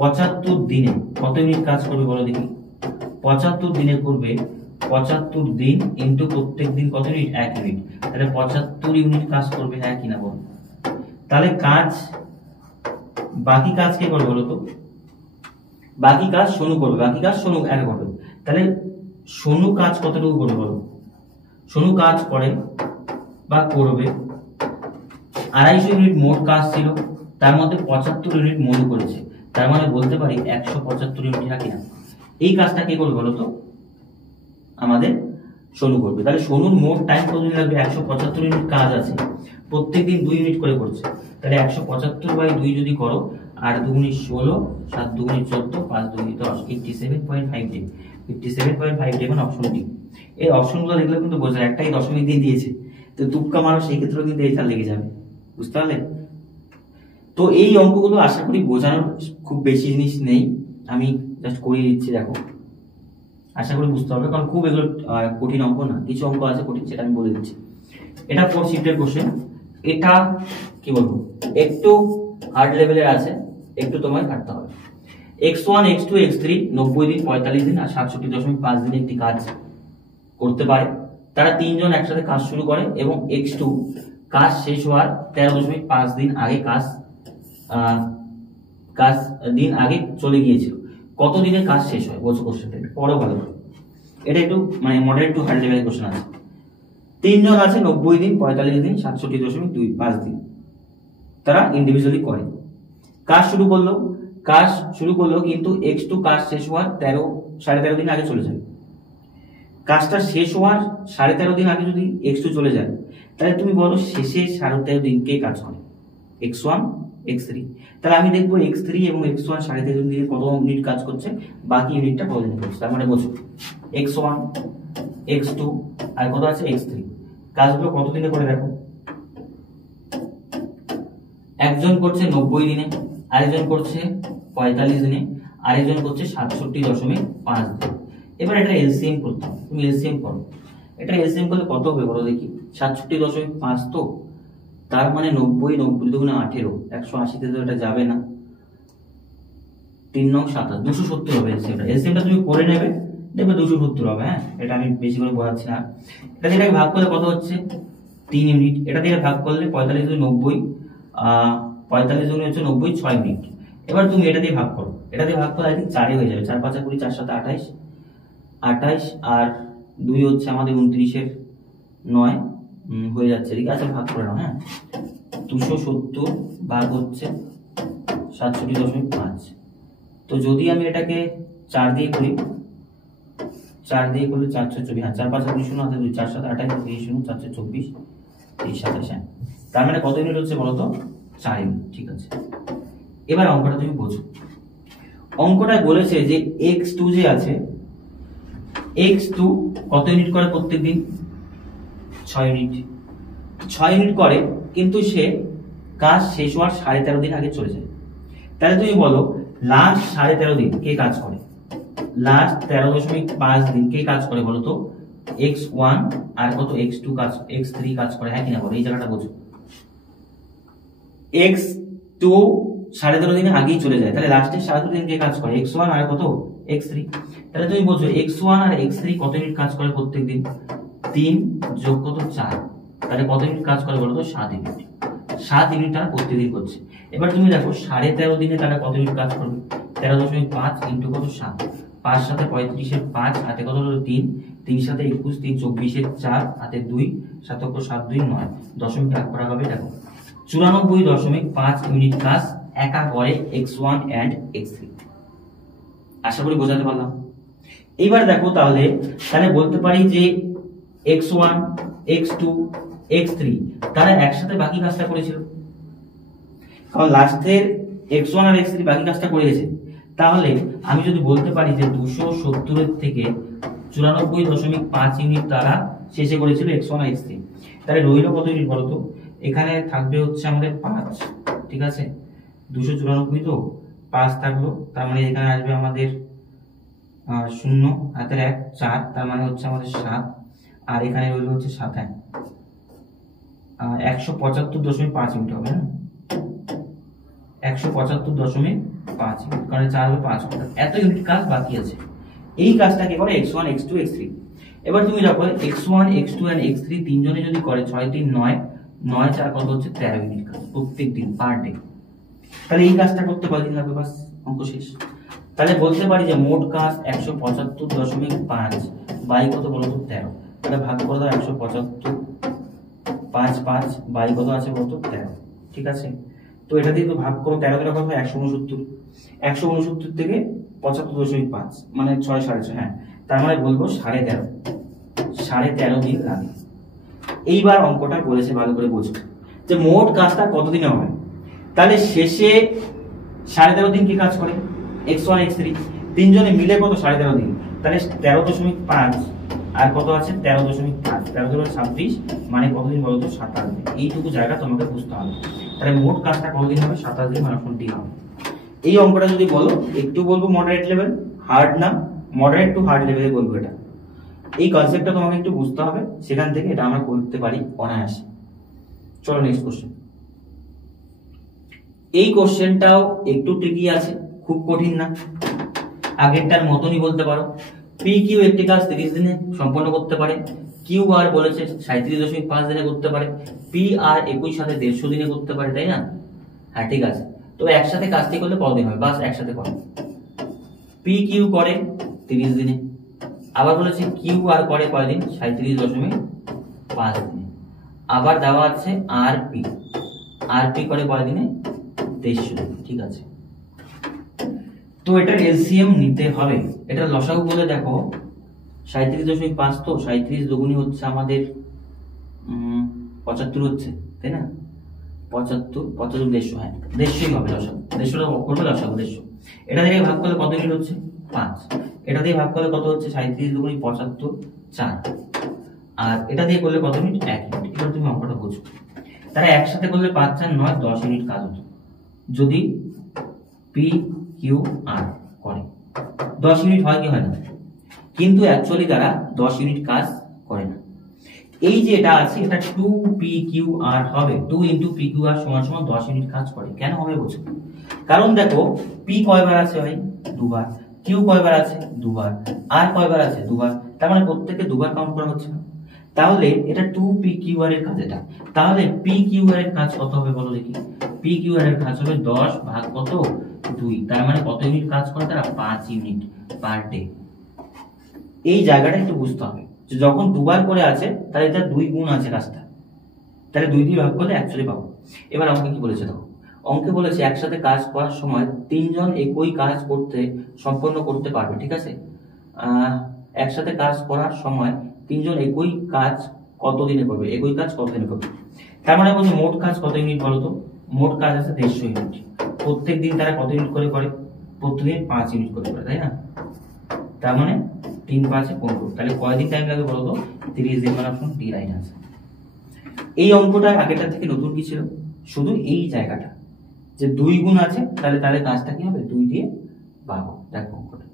75 দিনে কত ইউনিট কাজ করবে বলো দেখি? 75 দিনে করবে 75 দিন ইন্টু প্রত্যেক দিন কত ইউনিট? 1 ইউনিট। তাহলে 75 ইউনিট কাজ করবে, হ্যাঁ কিনা বলো? তাহলে কাজ, বাকি কাজ কে করবে বলো তো? বাকি কাজ সোনু করবে, বাকি কাজ সোনু একা করবে। তাহলে সোনু কাজ কতটুকু করবে বলো? সোনু কাজ করে বা করবে 250 ইউনিট মোট কাজ ছিল, তার মধ্যে 75 ইউনিট মনু করেছে, তার মানে বলতে পারি 175 ইউনিট, হ্যাঁ কিনা? এই কাজটা কে করবে বলো তো? আমাদের সোনু করবে। তাহলে সোনুর মোট টাইম কতদিন লাগবে? 175 ইউনিট কাজ আছে, প্রত্যেকদিন 2 ইউনিট করে করছে, তাহলে 175 বাই 2 যদি করো, 8 দুগুণে 16, 7 দুগুণে 14, 5 দুগুণে 10, 87.5 ডে। 87.5 ডে মানে অপশন ডি। এই অপশনগুলো দেখলে কিন্তু বোঝা যায় একটাই দশমিক দিয়ে দিয়েছে, তো তুক্কা মারো সেই ক্ষেত্রেও কিন্তু এটা লেগে যাবে, বুঝতে পারলে? তো এই অঙ্কগুলো আশা করি বোঝানোর খুব বেশি জিনিস নেই, আমি জাস্ট করিয়ে দিচ্ছি, দেখো আশা করি বুঝতে হবে, কারণ খুব এগুলো কঠিন অঙ্ক না, কিছু অঙ্ক আছে কঠিন, সেটা আমি বলে দিচ্ছি। এটা 4 শিফটের কোশ্চেন, এটা কি বলবো একটু হার্ড লেভেলের আছে, একটু তোমায় কাটতে হবে। x1 x2 x3 90 দিন 45 দিন আর 67.5 দিনে একটি কাজ করতে পারে। তারা তিনজন একসাথে কাজ শুরু করে এবং x2 কাজ শেষ হওয়ার 13.5 দিন আগে কাজ দিন আগে চলে গিয়েছিল। কত দিনে কাজ শেষ হয় বলছো কোশ্চেনটা, পড়ো ভালো করে। এটা একটু মানে মডারেট টু হার্ড লেভেলের কোশ্চেন আছে। তিনজন আছে 90 দিন 45 দিন 67.5 দিন, তারা ইন্ডিভিজুয়ালি করে। কাজ শুরু করলো কিন্তু x2 কাজ শেষ হওয়ার 13.5 দিন আগে চলে যায়। কাজটা শেষ হওয়ার 13.5 দিন আগে যদি x2 চলে যায়, তাহলে তুমি বলো শেষে 13.5 দিন কে কাজ করে, x1 x3। তাহলে আমি দেখবো x3 এবং x1 13.5 দিন কত ইউনিট কাজ করছে, বাকি ইউনিটটা কত দিন করছে। তার মানে বোঝো x1 x2 আর কত আছে x3, কাজগুলো কত দিনে করে দেখো। একজন করছে 90 দিনে, আরেকজন করছে 45 দিনে, আরেকজন করছে 67.5 দিনে। এবার এটা এলসিএম করতে হবে, তুমি এলসিএম করো। এটা এলসিএম করলে কত হবে বলো দেখি, 67.5 তো, তার মানে 90 90 দুগুণে 18, 180 তে তো এটা যাবে না, 3 নং 27 270 হবে এলসিএমটা। এলসিএমটা তুমি করে নেবে, দেখবে 270 হবে। হ্যাঁ, এটা আমি বেশি করে বোঝাচ্ছি না। এটা দিয়ে ভাগ করলে কত হচ্ছে 3 ইউনিট। এটা দিয়ে ভাগ করলে 45 গুণ 90, 45 গুণ হচ্ছে 90, 6 ইউনিট। এবার তুমি এটা দিয়ে ভাগ করো, এটা দিয়ে ভাগ করলে আই থিঙ্ক 4 হয়ে যাবে, 4 5 20, 4 7 28, 28 আর 2 হচ্ছে আমাদের 29 এর 9 হয়ে যাচ্ছে, ঠিক আছে ভাগ করে নাও। হ্যাঁ, 270 ভাগ হচ্ছে 67.5। তো যদি আমি এটাকে 4 দিয়ে করি, 4 দিয়ে করলে 424, হ্যাঁ 4 5 20 হাতে 2, 4 7 28, 20 424, 30 27। তার মানে কত ইউনিট হচ্ছে বলতো, 4 ইউনিট। ঠিক আছে, এবার অঙ্কটা তুমি বোঝো। অঙ্কটায় বলেছে যে x2 যে আছে, x2 কত ইউনিট করে প্রত্যেক দিন, 6 ইউনিট। 6 ইউনিট করে, কিন্তু সে কাজ শেষ হওয়ার 13.5 দিন আগে চলে যায়। তাহলে তুমি বলো লাস্ট 13.5 দিন কে কাজ করে, লাস্ট 13.5 দিন কে কাজ করে বলো তো, x1 আর কত x2 কাজ, x3 কাজ করে। হ্যাঁ কিনা বলো, এই জায়গাটা বোঝো। x2 13.5 দিনে আগেই চলে যায়, তাহলে লাস্টের 13.5 দিন কে কাজ করে, x1 আর কত x3। তাহলে তুমি বোঝো x1 আর x3 কত ইউনিট কাজ করে প্রত্যেক দিন, 3 যোগ কত 4, তাহলে কত ইউনিট কাজ করে বলো তো, 7 ইউনিট। 7 ইউনিট তারা প্রত্যেকদিন করছে। এবার তুমি দেখো 13.5 দিনে তারা কত ইউনিট কাজ করবে, 13.5 ইন্টু কত 7, 5 সাথে 35 এর 5, হাতে কত হলো 3, 3 সাথে 21, 3 24 এর 4, হাতে 2, 7 7 2 9, দশমিক ভাগ করা হবে। দেখো 94.5 ইউনিট কাজ একা করে x1 এন্ড x3। আশা করি বোঝাতে পারলাম। এবার দেখো তাহলে বলতে পারি যে x1 x2 x3 তারা একসাথে বাকি কাজটা করেছিল, কারণ লাস্টের x1 আর x3 বাকি কাজটা করেছে। তাহলে আমি যদি বলতে পারি যে 270 এর থেকে 94.5 ইউনিট তারা শেষে করেছিল x1 আর x3, তাহলে রইল কত ইউনিট বলতো, এখানে থাকবে হচ্ছে আমাদের 5। ঠিক আছে, 294 তো 5 থাকলো, তার মানে এখানে আসবে আমাদের 0 হাতের 1 4, তার মানে হচ্ছে আমাদের 7, আর এখানে রইল হচ্ছে 7 175.5 ইউনিট হবে না, 175.5 ইউনিট, কারণ 4 হলো 5, এত ইউনিট কাজ বাকি আছে। এই কাজটাকে করে x1 x2 x3। এবার তুমি দেখো x1 x2 এন্ড x3 তিনজনে যদি করে 6 3 9, 9 4 কত হচ্ছে 13 ইউনিট কাজ প্রত্যেক দিন পার ডে। তাহলে এই কাজটা করতে কতদিন লাগবে, বাস অঙ্ক শেষ। তাহলে বলতে পারি যে মোট কাজ 175.5 বাই কত বলতো 13, তাহলে ভাগ করে দাও 175 5 বাই কত আছে বলতো 13। ঠিক আছে, তো এটা দিয়ে তো ভাগ করো 13 দ্বারা কত হয় 169, 169 থেকে 75.5 মানে 6 6.5, হ্যাঁ তার মানে বলবো 13.5 দিন লাগে। এইবার অঙ্কটা বলেছে ভালো করে বুঝো যে মোট কাজটা কতদিনে হবে। তাহলে শেষে 13.5 দিন কি কাজ করে x1 x3 তিনজনে মিলে কত 13.5 দিন, তাহলে 13.5 আর কত আছে 13.5, 13 মানে কতদিন বলতো 27 দিন। এইটুকু জায়গা তোমাকে বুঝতে হবে। তাহলে মোট কাজটা কতদিন হবে 27 দিন, মানে ডি হবে। এই অঙ্কটা যদি বলো, একটু বলবো মডারেট লেভেল, হার্ড না, মডারেট টু হার্ড লেভেলে বলবো এটা। এই কনসেপ্টটা তোমাকে একটু বুঝতে হবে, সেখান থেকে এটা আমরা করতে পারি অনায়াসে। চলো নেক্সট কোশ্চেন। এই কোশ্চেনটাও একটু ট্রিকি আছে, খুব কঠিন না, আগেরটার মতনই বলতে পারো। পি কিউ একটি কাজ 30 দিনে সম্পন্ন করতে পারে, কিউ আর বলেছে 37.5 দিনে করতে পারে, পি আর একই সাথে 150 দিনে করতে পারে, তাই না? হ্যাঁ ঠিক আছে, তো একসাথে কাজটি করলে কতদিন হবে, বাস একসাথে করো। পি কিউ করে 30 দিনে, আবার বলেছে কিউ আর করে কয়দিন, 37.5 দিনে, আবার দেওয়া আছে আর পি করে কয়দিনে, 150 দিনে, ঠিক আছে। তো এটার এলসিএম নিতে হবে, এটা লসাগু বলে দেখো 37.5, তো 37 দুগুনি হচ্ছে আমাদের 75 হচ্ছে, তাই না? 75 150, হ্যাঁ 150 হবে লসাগু, 150 করবে লসাগু 150। এটা দিয়ে ভাগ করলে কত মিনিট হচ্ছে, 5। এটা দিয়ে ভাগ করলে কত হচ্ছে, 37 দুগুনি 75, 4। আর এটা দিয়ে করলে কত মিনিট, 1 মিনিট। এবার তুমি অঙ্কটা বুঝো, তারা একসাথে করলে 5 4 9 10 মিনিট কাজ হতো যদি পি কিউ আর করে। 10 মিনিট হয় কি হয় না? কিন্তু অ্যাকচুয়ালি তারা 10 মিনিট কাজ করে না। এই যে এটা আছে, এটা 2 পি কিউ আর হবে, 2 ইন্টু পি কিউ আর সমান সমান 10 মিনিট কাজ করে। কেন হবে বলছো? কারণ দেখো পি কয়বার আছে ভাই, 2 বার, কিউ কয়বার আছে, 2 বার, আর কয়বার আছে, 2 বার, তার মানে প্রত্যেককে 2 বার কাউন্ট করা হচ্ছে না। তাহলে এটা 2 পি কিউ আর এর কাজ এটা, তাহলে পি কিউ আর এর কাজ কত হবে বলো দেখি? পি কিউ আর এর কাজ হবে 10 ভাগ কত, 2, তার মানে কত ইউনিট কাজ করে তারা, 5 ইউনিট পার ডে। এই জায়গাটা একটু বুঝতে হবে যে যখন 2 বার করে আছে তাহলে এটা 2 গুণ আছে কাজটা, তাহলে 2 দিয়ে ভাগ করলে অ্যাকচুয়ালি পাবো। এবার অঙ্কে কি বলেছে দেখো, অঙ্কে বলেছে একসাথে কাজ করার সময় 3 জন একই কাজ সম্পন্ন করতে পারবে, ঠিক আছে? একসাথে কাজ করার সময় 3 জন একই কাজ কত দিনে করবে, একই কাজ কত দিনে করবে, তার মানে বলছে মোট কাজ কত ইউনিট বলো তো? মোট কাজ আছে 150 ইউনিট। প্রত্যেক দিন তারা কত ইউনিট করে, প্রত্যেকদিন 5 ইউনিট করে, তাই না? তার মানে 3 5 15, তাহলে কয়দিন টাইম লাগবে বলো তো? 30 দিন, মানে অপশন ডি রাইট আছে। এই অঙ্কটা আগেরটা থেকে নতুন কি ছিল, শুধু এই জায়গাটা যে 2 গুণ আছে, তাহলে তাহলে কাজটা কি হবে, 2 দিয়ে ভাগো। দেখো অঙ্কটা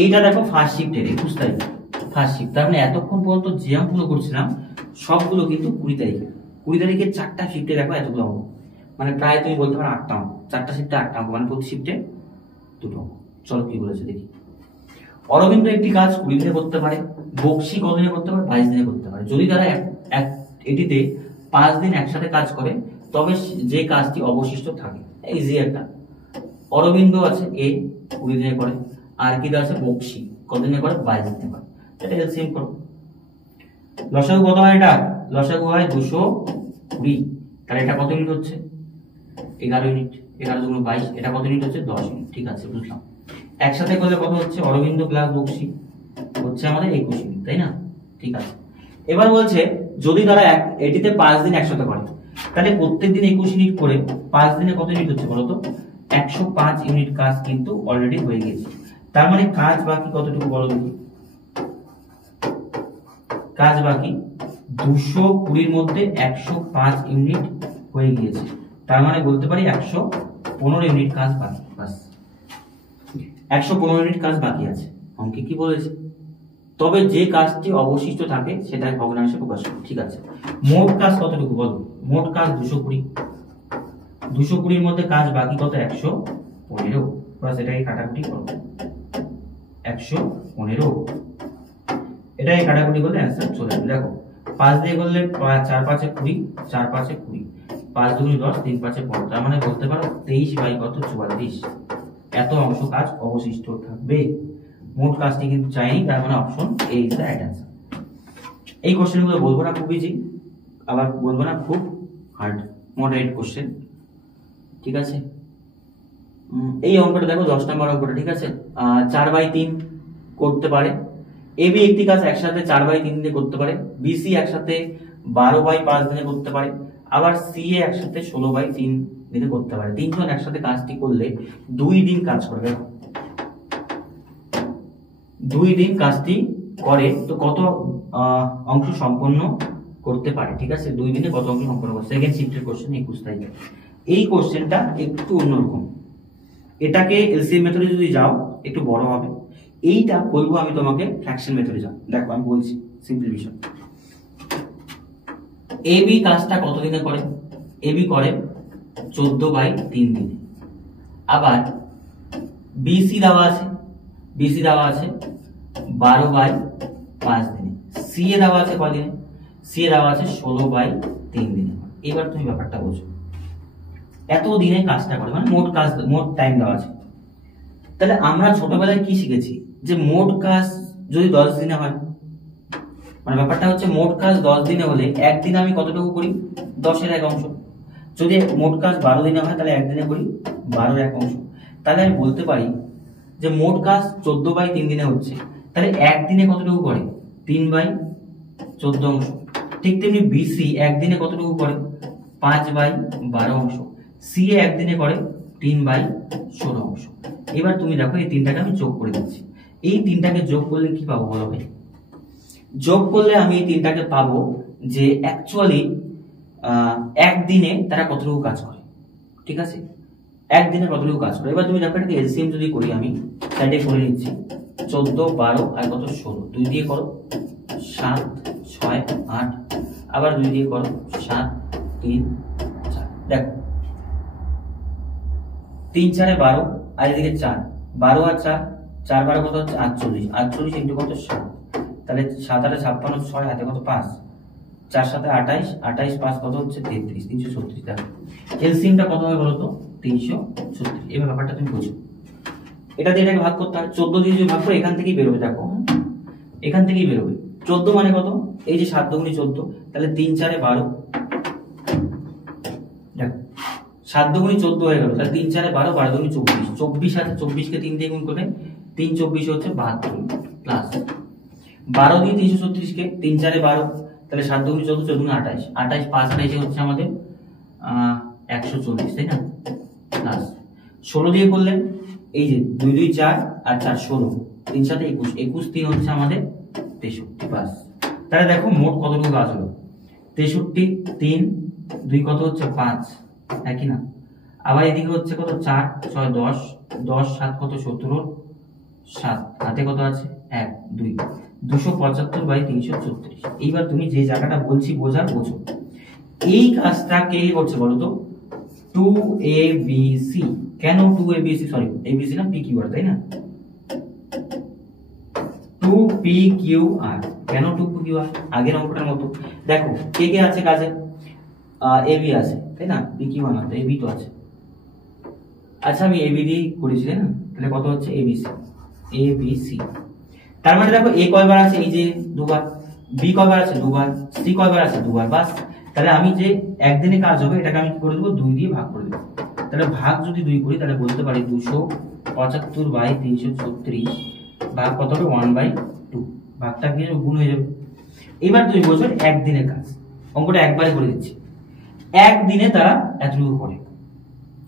এইটা দেখো ফার্স্ট শিফটের 21 তারিখ, ফার্স্ট শিফট, তার মানে এতক্ষণ পর্যন্ত যে অঙ্কগুলো করছিলাম সবগুলো কিন্তু 20 তারিখে। 20 তারিখের 4টা শিফটে দেখো এতগুলো অঙ্ক, মানে প্রায় তুমি বলতে পারো 8টা অঙ্ক, 4টা শিফটে 8টা অঙ্ক, মানে প্রতি শিফটে 2টো অঙ্ক। চলো কি বলেছে দেখি। অরবিন্দ একটি কাজ 20 দিনে করতে পারে, বক্সি কত দিনে করতে পারে, 22 দিনে করতে পারে। যদি তারা এটিতে 5 দিন একসাথে কাজ করে তবে যে কাজটি অবশিষ্ট থাকে, ইজি একটা। অরবিন্দ আছে এ 20 দিনে করে, আর কি আছে বক্সি কত দিনে করে, 22 দিনে করে। এটা এলসিএম করো। লসাগু কত হয়, এটা লসাগু হয় 220, তাহলে এটা কত ইউনিট হচ্ছে, 11 ইউনিট, 11 দুগুণ 22, এটা কত ইউনিট হচ্ছে, 10 ইউনিট, ঠিক আছে বুঝলাম। একসাথে করলে কত হচ্ছে, অরবিন্দ প্লাস বক্সি হচ্ছে আমাদের 21 ইউনিট, তাই না? ঠিক আছে। এবার বলছে যদি তারা এটিতে 5 দিন একসাথে করে, তাহলে প্রত্যেক দিন 21 ইউনিট করে 5 দিনে কত ইউনিট হচ্ছে বলতো? 105 ইউনিট কাজ কিন্তু অলরেডি হয়ে গেছে। তার মানে কাজ বাকি কতটুকু বলো দেখি? কাজ বাকি 220 মধ্যে 105 ইউনিট হয়ে গিয়েছে, তার মানে বলতে পারি 115 ইউনিট কাজ বাকি, বাস 115 ইউনিট কাজ বাকি আছে। অঙ্কে কি বলেছে? তবে যে কাজটি অবশিষ্ট থাকে সেটাই ভগ্নাংশে প্রকাশ করো, ঠিক আছে। মোট কাজ কতটুকু বলো? মোট কাজ 220, 220 মধ্যে কাজ বাকি কত, 115, বাস এটাকে কাটাকুটি করো, 115, এটাই কাটাকুটি করলে অ্যান্সার চলে আসবে। দেখো 5 দিয়ে করলে 4 5 20, 4 5 20, 5 2 10, 3 5 15, তার মানে বলতে পারো 23 বাই কত, 44। এত অংশ কাজ অবশিষ্ট থাকবে, মোট কাজটি কিন্তু চাইনি, তার মানে option A is the right answer. এই কোশ্চেনগুলো বলবো না খুব ইজি, আবার বলবো না খুব হার্ড, মডারেট কোশ্চেন, ঠিক আছে। এই অঙ্কটা দেখো 10 নম্বর অঙ্কটা, ঠিক আছে। 4/3 করতে পারে। এবি একটি কাজ একসাথে 4/3 দিনে করতে পারে, বিসি একসাথে 12/5 দিনে করতে পারে, আবার সিএ একসাথে 16/3 দিনে করতে পারে। 3 জন একসাথে কাজটি করলে 2 দিন কাজ করবে, 2 দিন কাজটি করে তো কত অংশ সম্পন্ন করতে পারে, ঠিক আছে। 2 দিনে কত অংশ সম্পন্ন করে, সেকেন্ড শিফটের কোশ্চেন 21 তারিখে। এই কোশ্চেনটা একটু অন্যরকম, এটাকে এলসিএম মেথডে যদি যাও একটু বড় হবে, এইটা বলবো আমি তোমাকে ফ্র্যাকশন মেথডে যাও। দেখো আমি বলছি সিম্পল বিষয়। এবি কাজটা কত দিনে করে? এবি করে 14/3 দিনে। আবার বিসি দেওয়া আছে, বিসি দেওয়া আছে 12/5 দিনে। সি এ দেওয়া আছে কদিনে? সি এ দেওয়া আছে 16/3 দিনে। এবার তুমি ব্যাপারটা বোঝো, এত দিনে কাজটা করে মানে মোট কাজ, মোট টাইম দেওয়া আছে। তাহলে আমরা ছোটবেলায় কি শিখেছি যে মোট কাজ যদি 10 দিনে হয়, মানে ব্যাপারটা হচ্ছে মোট কাজ 10 দিনে হলে একদিনে আমি কতটুকু করি? 10-এর 1 অংশ। যদি মোট কাজ 12 দিনে হয় তাহলে একদিনে করি 12-এর 1 অংশ। তাহলে আমি বলতে পারি যে মোট কাজ 14/3 দিনে হচ্ছে, তাহলে একদিনে কতটুকু করে? 3/14 অংশ। ঠিক তেমনি বিসি একদিনে কতটুকু করে? 5/12 অংশ। সি এ একদিনে করে 3/16 অংশ। এবার তুমি দেখো এই তিনটাকে আমি যোগ করে দিচ্ছি। এই তিনটাকে যোগ করলে কি পাবো বলো ভাই? যোগ করলে আমি এই তিনটাকে পাবো যে অ্যাকচুয়ালি একদিনে তারা কতটুকু কাজ করে। ঠিক আছে, একদিনে কতটুকু কাজ করে। এবার তুমি দেখো এটাকে এলসিএম যদি করি, আমি সাইডে করে নিচ্ছি 14, 12 আর কত 16, 2 দিয়ে করো 7, 6, 8, আবার 2 দিয়ে করো 7, 3, 4। দেখো 3 4 12 আর এদিকে 4, 12 আর 4, 4 12 কত হচ্ছে 48, 48 ইন্টু কত 7, তাহলে 7 8 56, 6 হাতে কত 5, 4 7 28, 28 5 কত হচ্ছে 33, 336। দেখো এলসিএমটা কত হবে বলো তো? 336। এবার ব্যাপারটা তুমি বুঝো, এটা দিয়ে এটাকে ভাগ করতে হয়। 14 দিয়ে যদি ভাগ করো এখান থেকেই বেরোবে। দেখো এখান থেকেই বেরোবে। 14 মানে কত? এই যে 7 দুগুণে 14, তাহলে 3 4 12। দেখো 7 দুগুণে 14 হয়ে গেল, তাহলে 3 4 12, 12 দুগুণে 24, 24 আছে 24 কে 3 দিয়ে গুণ করলে 3 24 হচ্ছে 72 প্লাস 12 দিয়ে 336 কে 3 4 12, তাহলে 7 দুগুণে 14, 14 দুগুণে 28, 28 5 28 হচ্ছে আমাদের 140, তাই না? প্লাস 16 দিয়ে করলে এই যে 2 2 4 আর 4 16, 3 7 21, 21 3 হচ্ছে আমাদের 63 পাস। তাহলে দেখো মোট কতটুকু কাজ হলো? 63 3 2 কত হচ্ছে 5, একই না? আবার এদিকে হচ্ছে কত 4 6 10, 10 7 কত 17, 7 হাতে কত আছে 1 2, 275/336। এইবার তুমি যে জায়গাটা বলছি বোঝার বোঝো। এই কাজটা কে করছে বলো তো? 2ABC। কেন 2ABC? সরি ABC না PQR, তাই না? 2PQR। কেন 2PQR? আগের অঙ্কটার মতো। দেখো কে কে আছে কাজে? AB আছে, তাই না? PQ1 না, AB তো আছে। আচ্ছা আমি AB দিয়ে করেছি, তাই না? তাহলে কত হচ্ছে ABC, ABC। তার মানে দেখো A কয়বার আছে? এই যে দুবার। B কয়বার আছে? দুবার। C কয়বার আছে? দুবার। বাস। তাহলে আমি যে একদিনে কাজ হবে এটাকে আমি কি করে দেবো? 2 দিয়ে ভাগ করে দেবো। তাহলে ভাগ যদি 2 করি তাহলে বলতে পারি 275/336 ভাগ কত হবে? 1/2। ভাগটা গিয়ে গুণ হয়ে যাবে। এবার তুমি বলছো একদিনের কাজ, অঙ্কটা একবারে করে দিচ্ছি। একদিনে তারা এতটুকু করে,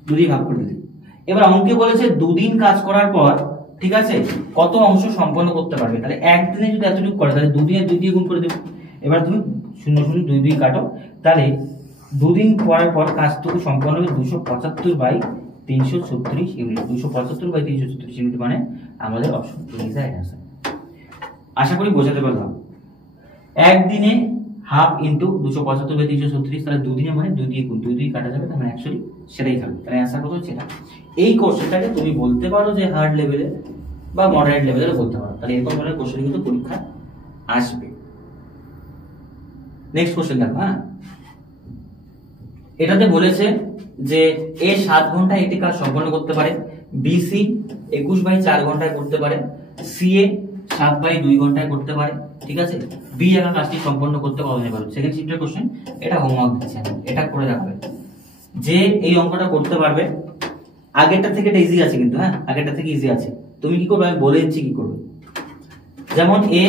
2 দিয়ে ভাগ করে দিলে। এবার অঙ্কে বলেছে 2 দিন কাজ করার পর, ঠিক আছে, কত অংশ সম্পন্ন করতে পারবে। তাহলে একদিনে যদি এতটুকু করে তাহলে 2 দিনে 2 দিয়ে গুণ করে দেবে। এবার তুমি 0 0 2 2 কাটো, তাহলে 2 দিন পরের পর কাজটুকু সম্পন্ন হবে 275/336 ইউনিট। 275/336 ইউনিট মানে আমাদের option A is right answer. আশা করি বোঝাতে পারলাম। একদিনে হাফ ইনটু 275/336, তাহলে 2 দিনে মানে 2 দিয়ে গুণ, 2 দিয়ে কাটা যাবে, তার মানে অ্যাকচুয়ালি সেটাই থাকবে। তাহলে অ্যানসার কত হচ্ছে এটা। এই কোশ্চেনটাকে তুমি বলতে পারো যে হার্ড লেভেলে বা মডারেট লেভেলে বলতে পারো। তাহলে এরকম ধরনের কোশ্চেন কিন্তু পরীক্ষা আসবে। নেক্সট কোশ্চেন দেখো। হ্যাঁ, এটাতে বলেছে যে এ 7 ঘন্টায় একটি কাজ সম্পন্ন করতে পারে, বিসি 21/4 ঘন্টায় করতে পারে, সিএ 7/2 ঘন্টায় করতে পারে। ঠিক আছে, বি একা কাজটি সম্পন্ন করতে কতদিনে পারবে। সেকেন্ড শিফটের কোশ্চেন, এটা হোমওয়ার্ক দিচ্ছে, এটা করে দেখাবে যে এই অঙ্কটা করতে পারবে। আগেরটা থেকে এটা ইজি আছে কিন্তু, হ্যাঁ আগেরটা থেকে ইজি আছে। তুমি কি করবে আমি বলে দিচ্ছি কি করবে। যেমন এ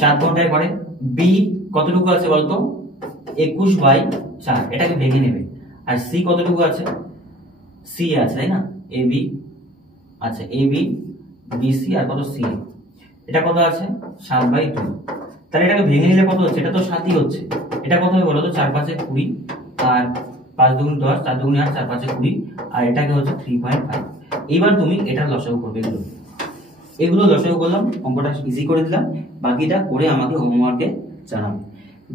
7 ঘন্টায় করে, বি কতটুকু আছে বলতো 21/4, এটাকে ভেঙে নেবে। আর সি কতটুকু আছে? সি আছে, তাই না? এ বি, আচ্ছা এ বি বিসি আর কত সি, এটা কত আছে 7/2। তাহলে এটাকে ভেঙে নিলে কত হচ্ছে? এটা তো 7ই হচ্ছে। এটা কত হবে বলো তো? 4 5 20 আর 5 দুগুণ 10, 4 দুগুণ 8, 4 5 20, আর এটাকে হচ্ছে 3.5। এইবার তুমি এটার লসাগু করবে। এগুলো লসাগু করলাম, অঙ্কটা ইজি করে দিলাম, বাকিটা করে আমাকে হোমওয়ার্কে জানাবে।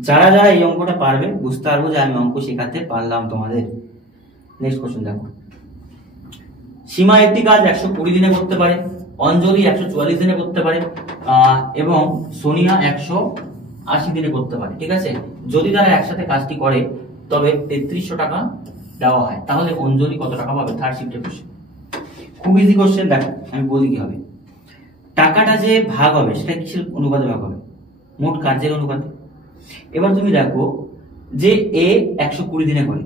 যারা যারা এই অঙ্কটা পারবে বুঝতে পারবো যে আমি অঙ্ক শেখাতে পারলাম তোমাদের। নেক্সট কোশ্চেন দেখো, সীমা একটি কাজ 120 দিনে করতে পারে, অঞ্জলি 144 দিনে করতে পারে, এবং সোনিয়া 180 দিনে করতে পারে। ঠিক আছে, যদি তারা একসাথে কাজটি করে তবে 3300 টাকা দেওয়া হয়, তাহলে অঞ্জলি কত টাকা পাবে? থার্ড শিফটের কোশ্চেন, খুব ইজি কোশ্চেন। দেখো আমি বলি কি হবে, টাকাটা যে ভাগ হবে সেটা কিসের অনুপাতে ভাগ হবে? মোট কাজের অনুপাতে। এবার তুমি দেখো যে এ 120 দিনে করে,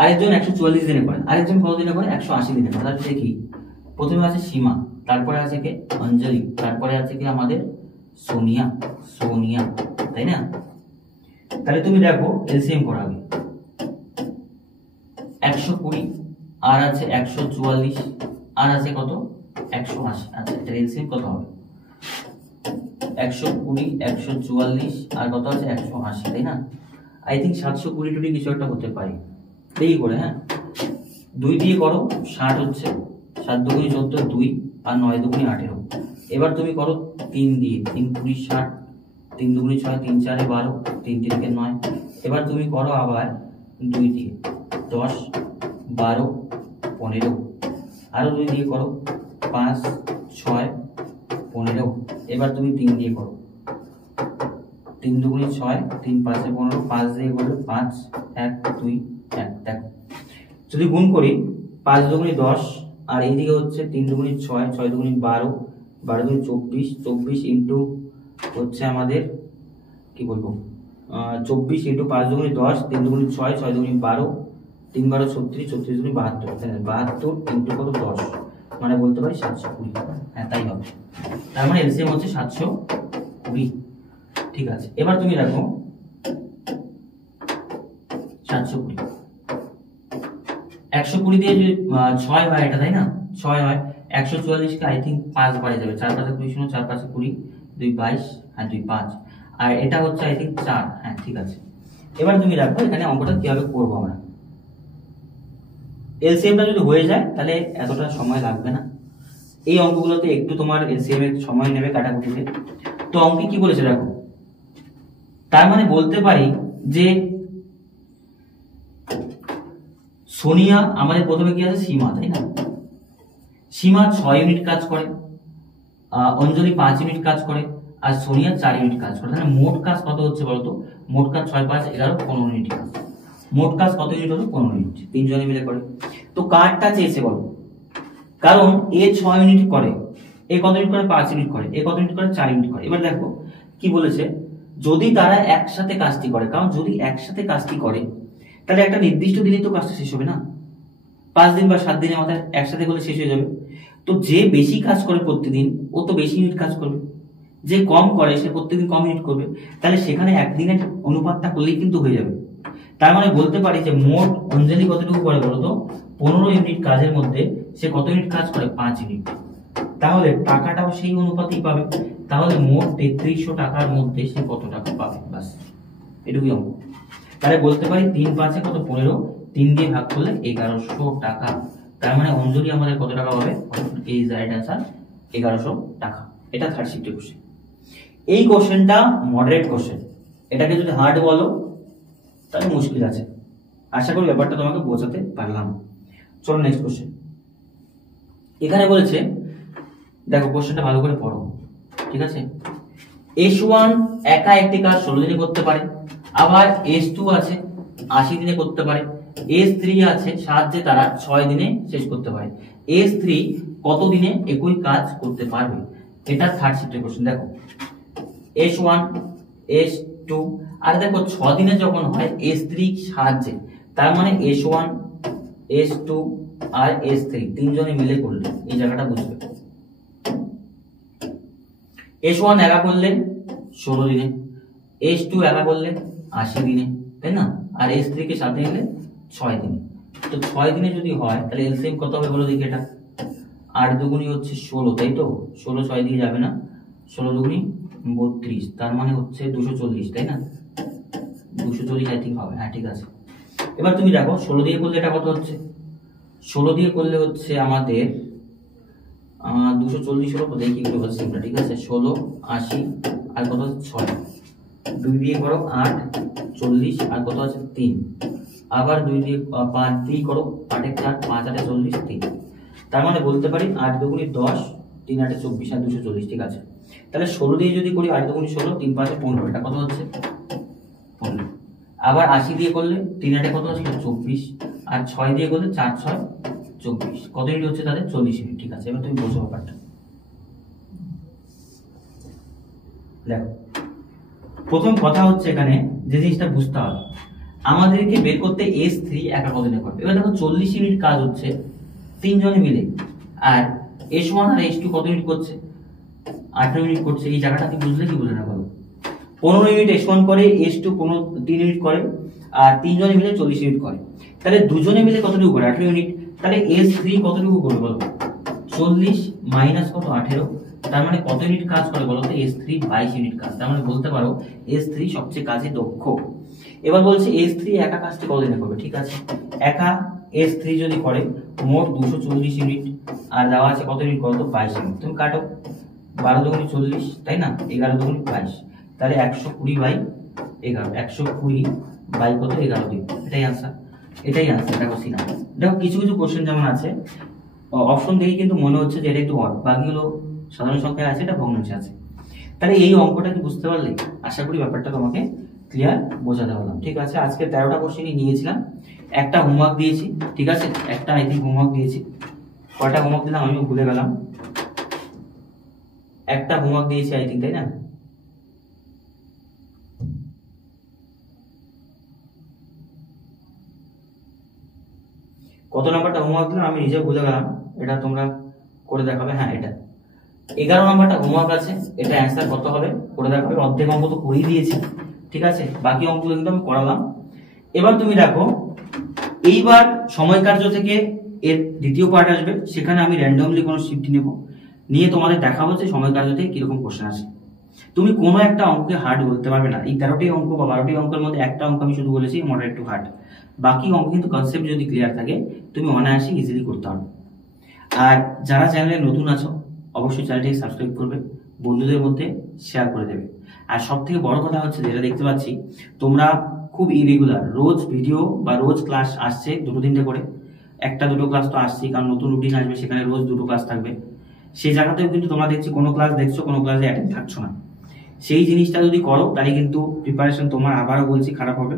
আরেকজন 144 দিনে করে, আরেকজন কত দিনে করে? 180 দিনে করে। তাহলে দেখি, প্রথমে আছে সীমা, তারপরে আছে কে? অঞ্জলি, তারপরে আছে কি আমাদের সোনিয়া, তাই না? তাহলে তুমি দেখো এলসিএম করা হবে, 120 আর আছে 144 আর আছে কত? 180। আচ্ছা, এটা এলসিএম কত হবে? 120 144 আর কত আছে? 180, তাই না? আই থিঙ্ক 720 টুটি কিছু একটা হতে পারে, এই করে। হ্যাঁ, 2 দিয়ে করো, 60 হচ্ছে, 7 দুগুণে 14, 2 আর 9 দুগুণে 18। এবার তুমি করো 3 দিয়ে, 3 20 60, 3 দুগুণে 6, 3 4 12, 3 3 9। এবার তুমি করো আবার 2 দিয়ে, 10 12 15, আরো 2 দিয়ে করো, 5 6 15। এবার তুমি 3 দিয়ে করো, 3 দুগুণে 6, 3 5 15, 5 দিয়ে করলে 5 1 2 1। দেখো যদি গুণ করি, 5 দুগুণে 10, আর এইদিকে হচ্ছে 3 দুগুণে 6, 6 দুগুণে 12, 12 দুগুণে 24, 24 ইন্টু হচ্ছে আমাদের কি বলবো 24 ইন্টু 5 দুগুণে 10, 3 দুগুণে 6, 6 দুগুণে 12, 3 12 36, 36 দুগুণে 72, 72 ইন্টু কত? 10, মানে বলতে পারি 720। হ্যাঁ, তাই হবে। তার মানে এলসিএম হচ্ছে 720। ঠিক আছে, এবার তুমি দেখো 720 120 দিয়ে যদি 6 হয় এটা, তাই না? 6 হয়, 144 কে আই থিঙ্ক 5 বাড়ে যাবে, 4 5 20, 4 5 20, 2 22, হ্যাঁ 2 5, আর এটা হচ্ছে আই থিঙ্ক 4। হ্যাঁ ঠিক আছে, এবার তুমি দেখো এখানে অঙ্কটা কিভাবে করবো আমরা। এলসিএমটা যদি হয়ে যায় তাহলে এতটা সময় লাগবে না, এই অঙ্কগুলোতে একটু তোমার এলসিএম এর সময় নেবে কাটাকুটিতে। তো অঙ্কে কি বলেছে দেখো, তার মানে বলতে পারি যে সোনিয়া আমাদের প্রথমে কি আছে? সীমা, তাই না? সীমা 6 ইউনিট কাজ করে, অঞ্জলি 5 ইউনিট কাজ করে, আর সোনিয়া 4 ইউনিট কাজ করে। তাহলে মোট কাজ কত হচ্ছে বলতো? মোট কাজ 6 5 11 15 ইউনিট কাজ। মোট কাজ কত ইউনিট হলো? 15 ইউনিট, তিনজনে মিলে করে। তো কারটা চেয়েছে বলো, কারণ এ 6 ইউনিট করে, এ কত ইউনিট করে? 5 ইউনিট করে, এ কত ইউনিট করে? 4 ইউনিট করে। এবার দেখো কি বলেছে, যদি তারা একসাথে কাজটি করে, কারণ যদি একসাথে কাজটি করে তাহলে একটা নির্দিষ্ট দিনেই তো কাজটা শেষ হবে না, 5 দিন বা 7 দিনের মাথায় একসাথে করলে শেষ হয়ে যাবে। তো যে বেশি কাজ করে প্রতিদিন ও তো বেশি ইউনিট কাজ করবে, যে কম করে সে প্রত্যেকদিন কম ইউনিট করবে, তাহলে সেখানে একদিনের অনুপাতটা করলেই কিন্তু হয়ে যাবে। তার মানে বলতে পারি যে মোট অঞ্জলি কতটুকু করে বলতো? 15 ইউনিট কাজের মধ্যে সে কত ইউনিট কাজ করে? 5 ইউনিট। তাহলে টাকাটাও সেই অনুপাতেই পাবে, তাহলে মোট 3300 টাকার মধ্যে সে কত টাকা পাবে? বাস এটুকুই অঙ্ক। তাহলে বলতে পারি 3 5 কত? 15, 3 দিয়ে ভাগ করলে 1100 টাকা। তার মানে অঞ্জলি আমাদের কত টাকা পাবে? এই রাইট অ্যান্সার 1100 টাকা। এটা থার্ড শিফটের কোশ্চেন। এই কোশ্চেনটা মডারেট কোশ্চেন, এটাকে যদি হার্ড বলো তাহলে মুশকিল আছে। আশা করি ব্যাপারটা তোমাকে বোঝাতে পারলাম। চলো নেক্সট কোশ্চেন। এখানে বলেছে, দেখো কোশ্চেনটা ভালো করে পড়ো, ঠিক আছে? S1 একা একটি কাজ 16 দিনে করতে পারে, আবার S2 আছে 80 দিনে করতে পারে, S3 আছে সাহায্যে তারা 6 দিনে শেষ করতে পারে। S3 কত দিনে একই কাজ করতে পারবে? এটা থার্ড শিফটের কোশ্চেন। দেখো S1 S2 আর দেখো 6 দিনে যখন হয় S3 সাহায্যে, তার মানে S1 S2 আর S3 তিনজনে মিলে করলে এই জায়গাটা বুঝবে। S1 একা করলে 16 দিনে, S2 একা করলে 80 দিনে, তাই না? আর S3 কে সাথে নিলে 6 দিনে। তো 6 দিনে যদি হয় তাহলে এলসিএম কত হবে বলো দেখি? এটা 8 দুগুণী হচ্ছে 16, তাই তো? 16 6 দিয়ে যাবে না, 16 দুগুণী 32, তার মানে হচ্ছে 240, তাই না? 240 আই থিঙ্ক হবে। হ্যাঁ ঠিক আছে। এবার তুমি দেখো 16 দিয়ে করলে এটা কত হচ্ছে, 16 দিয়ে করলে হচ্ছে আমাদের 240 হলো, দেখি কি হচ্ছে আমরা, ঠিক আছে। 16 80 আর কত হচ্ছে 6, 2 দিয়ে করো 8 40 আর কত আছে 3, আবার 2 দিয়ে 5 দিয়ে করো 8 এ 4 5 8 40 3, তার মানে বলতে পারি 8 দুগুণে 10 3 8 24 আর 240, ঠিক আছে। তাহলে 16 দিয়ে যদি করি 8 দুগুণে 16 3 5 15, এটা কত হচ্ছে 15। আবার 80 দিয়ে করলে 3 8 কত হচ্ছে 24 আর 6 দিয়ে করলে 4 6 24, কত ইউনিট হচ্ছে তাদের 40 ইউনিট, ঠিক আছে। এবার তুমি বোঝো ব্যাপারটা। দেখো প্রথম কথা হচ্ছে এখানে যে জিনিসটা বুঝতে হবে, আমাদেরকে বের করতে S3 একা কত ইউনিট করবে। এবার দেখো 40 ইউনিট কাজ হচ্ছে 3 জনে মিলে, আর S1 আর S2 কত ইউনিট করছে 18 ইউনিট করছে। এই জায়গাটা কি বুঝলে কি বুঝলে না বলো। 15 ইউনিট S1 করে, S2 3 ইউনিট করে, আর 3 জনে মিলে 40 ইউনিট করে। তাহলে দুজনে মিলে কতটুকু করে 18 ইউনিট। তাহলে S3 কতটুকু করবে বলো, 40 মাইনাস কত 18, তার মানে কত ইউনিট কাজ করে বলো তো, S3 22 ইউনিট কাজ। তার মানে বলতে পারো S3 সবচেয়ে কাজে দক্ষ। এবার বলছে S3 একা কাজটি কতদিনে করবে, ঠিক আছে। একা S3 যদি করে মোট 240 ইউনিট, আর দেওয়া আছে কত ইউনিট কত 22 ইউনিট। তুমি কাটো 12 দুগুণে 40, তাই না, 11 দুগুণে 22, তাহলে 120 বাই 11, 120 বাই কত 11 দিন, এটাই आंसर, এটাই आंसर। দেখো সিনা, দেখো কিছু কিছু কোশ্চেন যেমন আছে অপশন দেখে কিন্তু মনে হচ্ছে যে এটা একটু অড, বাকিগুলো সাধারণ সংখ্যায় আছে, এটা ভগ্নাংশে আছে। তাহলে এই অঙ্কটা কি বুঝতে পারলে, আশা করি ব্যাপারটা তোমাকে ক্লিয়ার বোঝাতে পারলাম, ঠিক আছে। আজকে 13টা কোশ্চেনই নিয়েছিলাম, একটা হোমওয়ার্ক দিয়েছি, ঠিক আছে, একটা আই থিঙ্ক হোমওয়ার্ক দিয়েছি। কয়টা হোমওয়ার্ক দিলাম আমিও ভুলে গেলাম, একটা হোমওয়ার্ক দিয়েছি আই থিঙ্ক, তাই না। কত নাম্বারটা হোমওয়ার্ক দিলাম আমি নিজে ভুলে গেলাম, এটা তোমরা করে দেখাবে। হ্যাঁ এটা 11 নাম্বারটা হোমওয়ার্ক আছে, এটা অ্যান্সার কত হবে করে দেখাবে। অর্ধেক অঙ্ক তো করেই দিয়েছি, ঠিক আছে, বাকি অঙ্কগুলো কিন্তু আমি করালাম। এবার তুমি দেখো এইবার সময় কার্য থেকে এর দ্বিতীয় পার্ট আসবে, সেখানে আমি র্যান্ডমলি কোনো শিফট নেব, নিয়ে তোমাদের দেখাবো যে সময় কার্য থেকে কিরকম কোশ্চেন আসে। তুমি কোনো একটা অঙ্ককে হার্ড বলতে পারবে না। এই 13টি অঙ্ক বা 12টি অঙ্কের মধ্যে একটা অঙ্ক আমি শুধু বলেছি মডারেট টু হার্ড, বাকি অঙ্ক কিন্তু কনসেপ্ট যদি ক্লিয়ার থাকে তুমি অনায়াসে ইজিলি করতে পারবে। আর যারা চ্যানেলে নতুন আছো অবশ্যই চ্যানেলটিকে সাবস্ক্রাইব করবে, বন্ধুদের মধ্যে শেয়ার করে দেবে। আর সব থেকে বড় কথা হচ্ছে যেটা দেখতে পাচ্ছি তোমরা খুব ইরেগুলার, রোজ ভিডিও বা রোজ ক্লাস আসছে 2-3টে করে, 1-2 ক্লাস তো আসছেই, কারণ নতুন রুটিন আসবে, সেখানে রোজ 2টো ক্লাস থাকবে। সেই জায়গাতেও কিন্তু তোমরা দেখছি কোনো ক্লাস দেখছো, কোনো ক্লাসে অ্যাটেন্ড থাকছো না। সেই জিনিসটা যদি করো তাহলে কিন্তু প্রিপারেশন তোমার, আবারও বলছি, খারাপ হবে।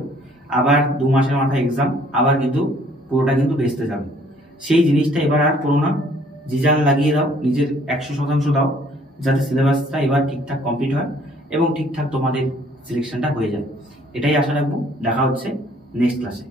আবার 2 মাসের মাথায় এক্সাম, আবার কিন্তু পুরোটা কিন্তু বেচতে যাবে। সেই জিনিসটা এবার আর করো না, জিজান লাগিয়ে দাও, নিজের 100% দাও, যাতে সিলেবাসটা এবার ঠিকঠাক কমপ্লিট হয় এবং ঠিকঠাক তোমাদের সিলেকশনটা হয়ে যায়। এটাই আশা রাখবো। দেখা হচ্ছে নেক্সট ক্লাসে।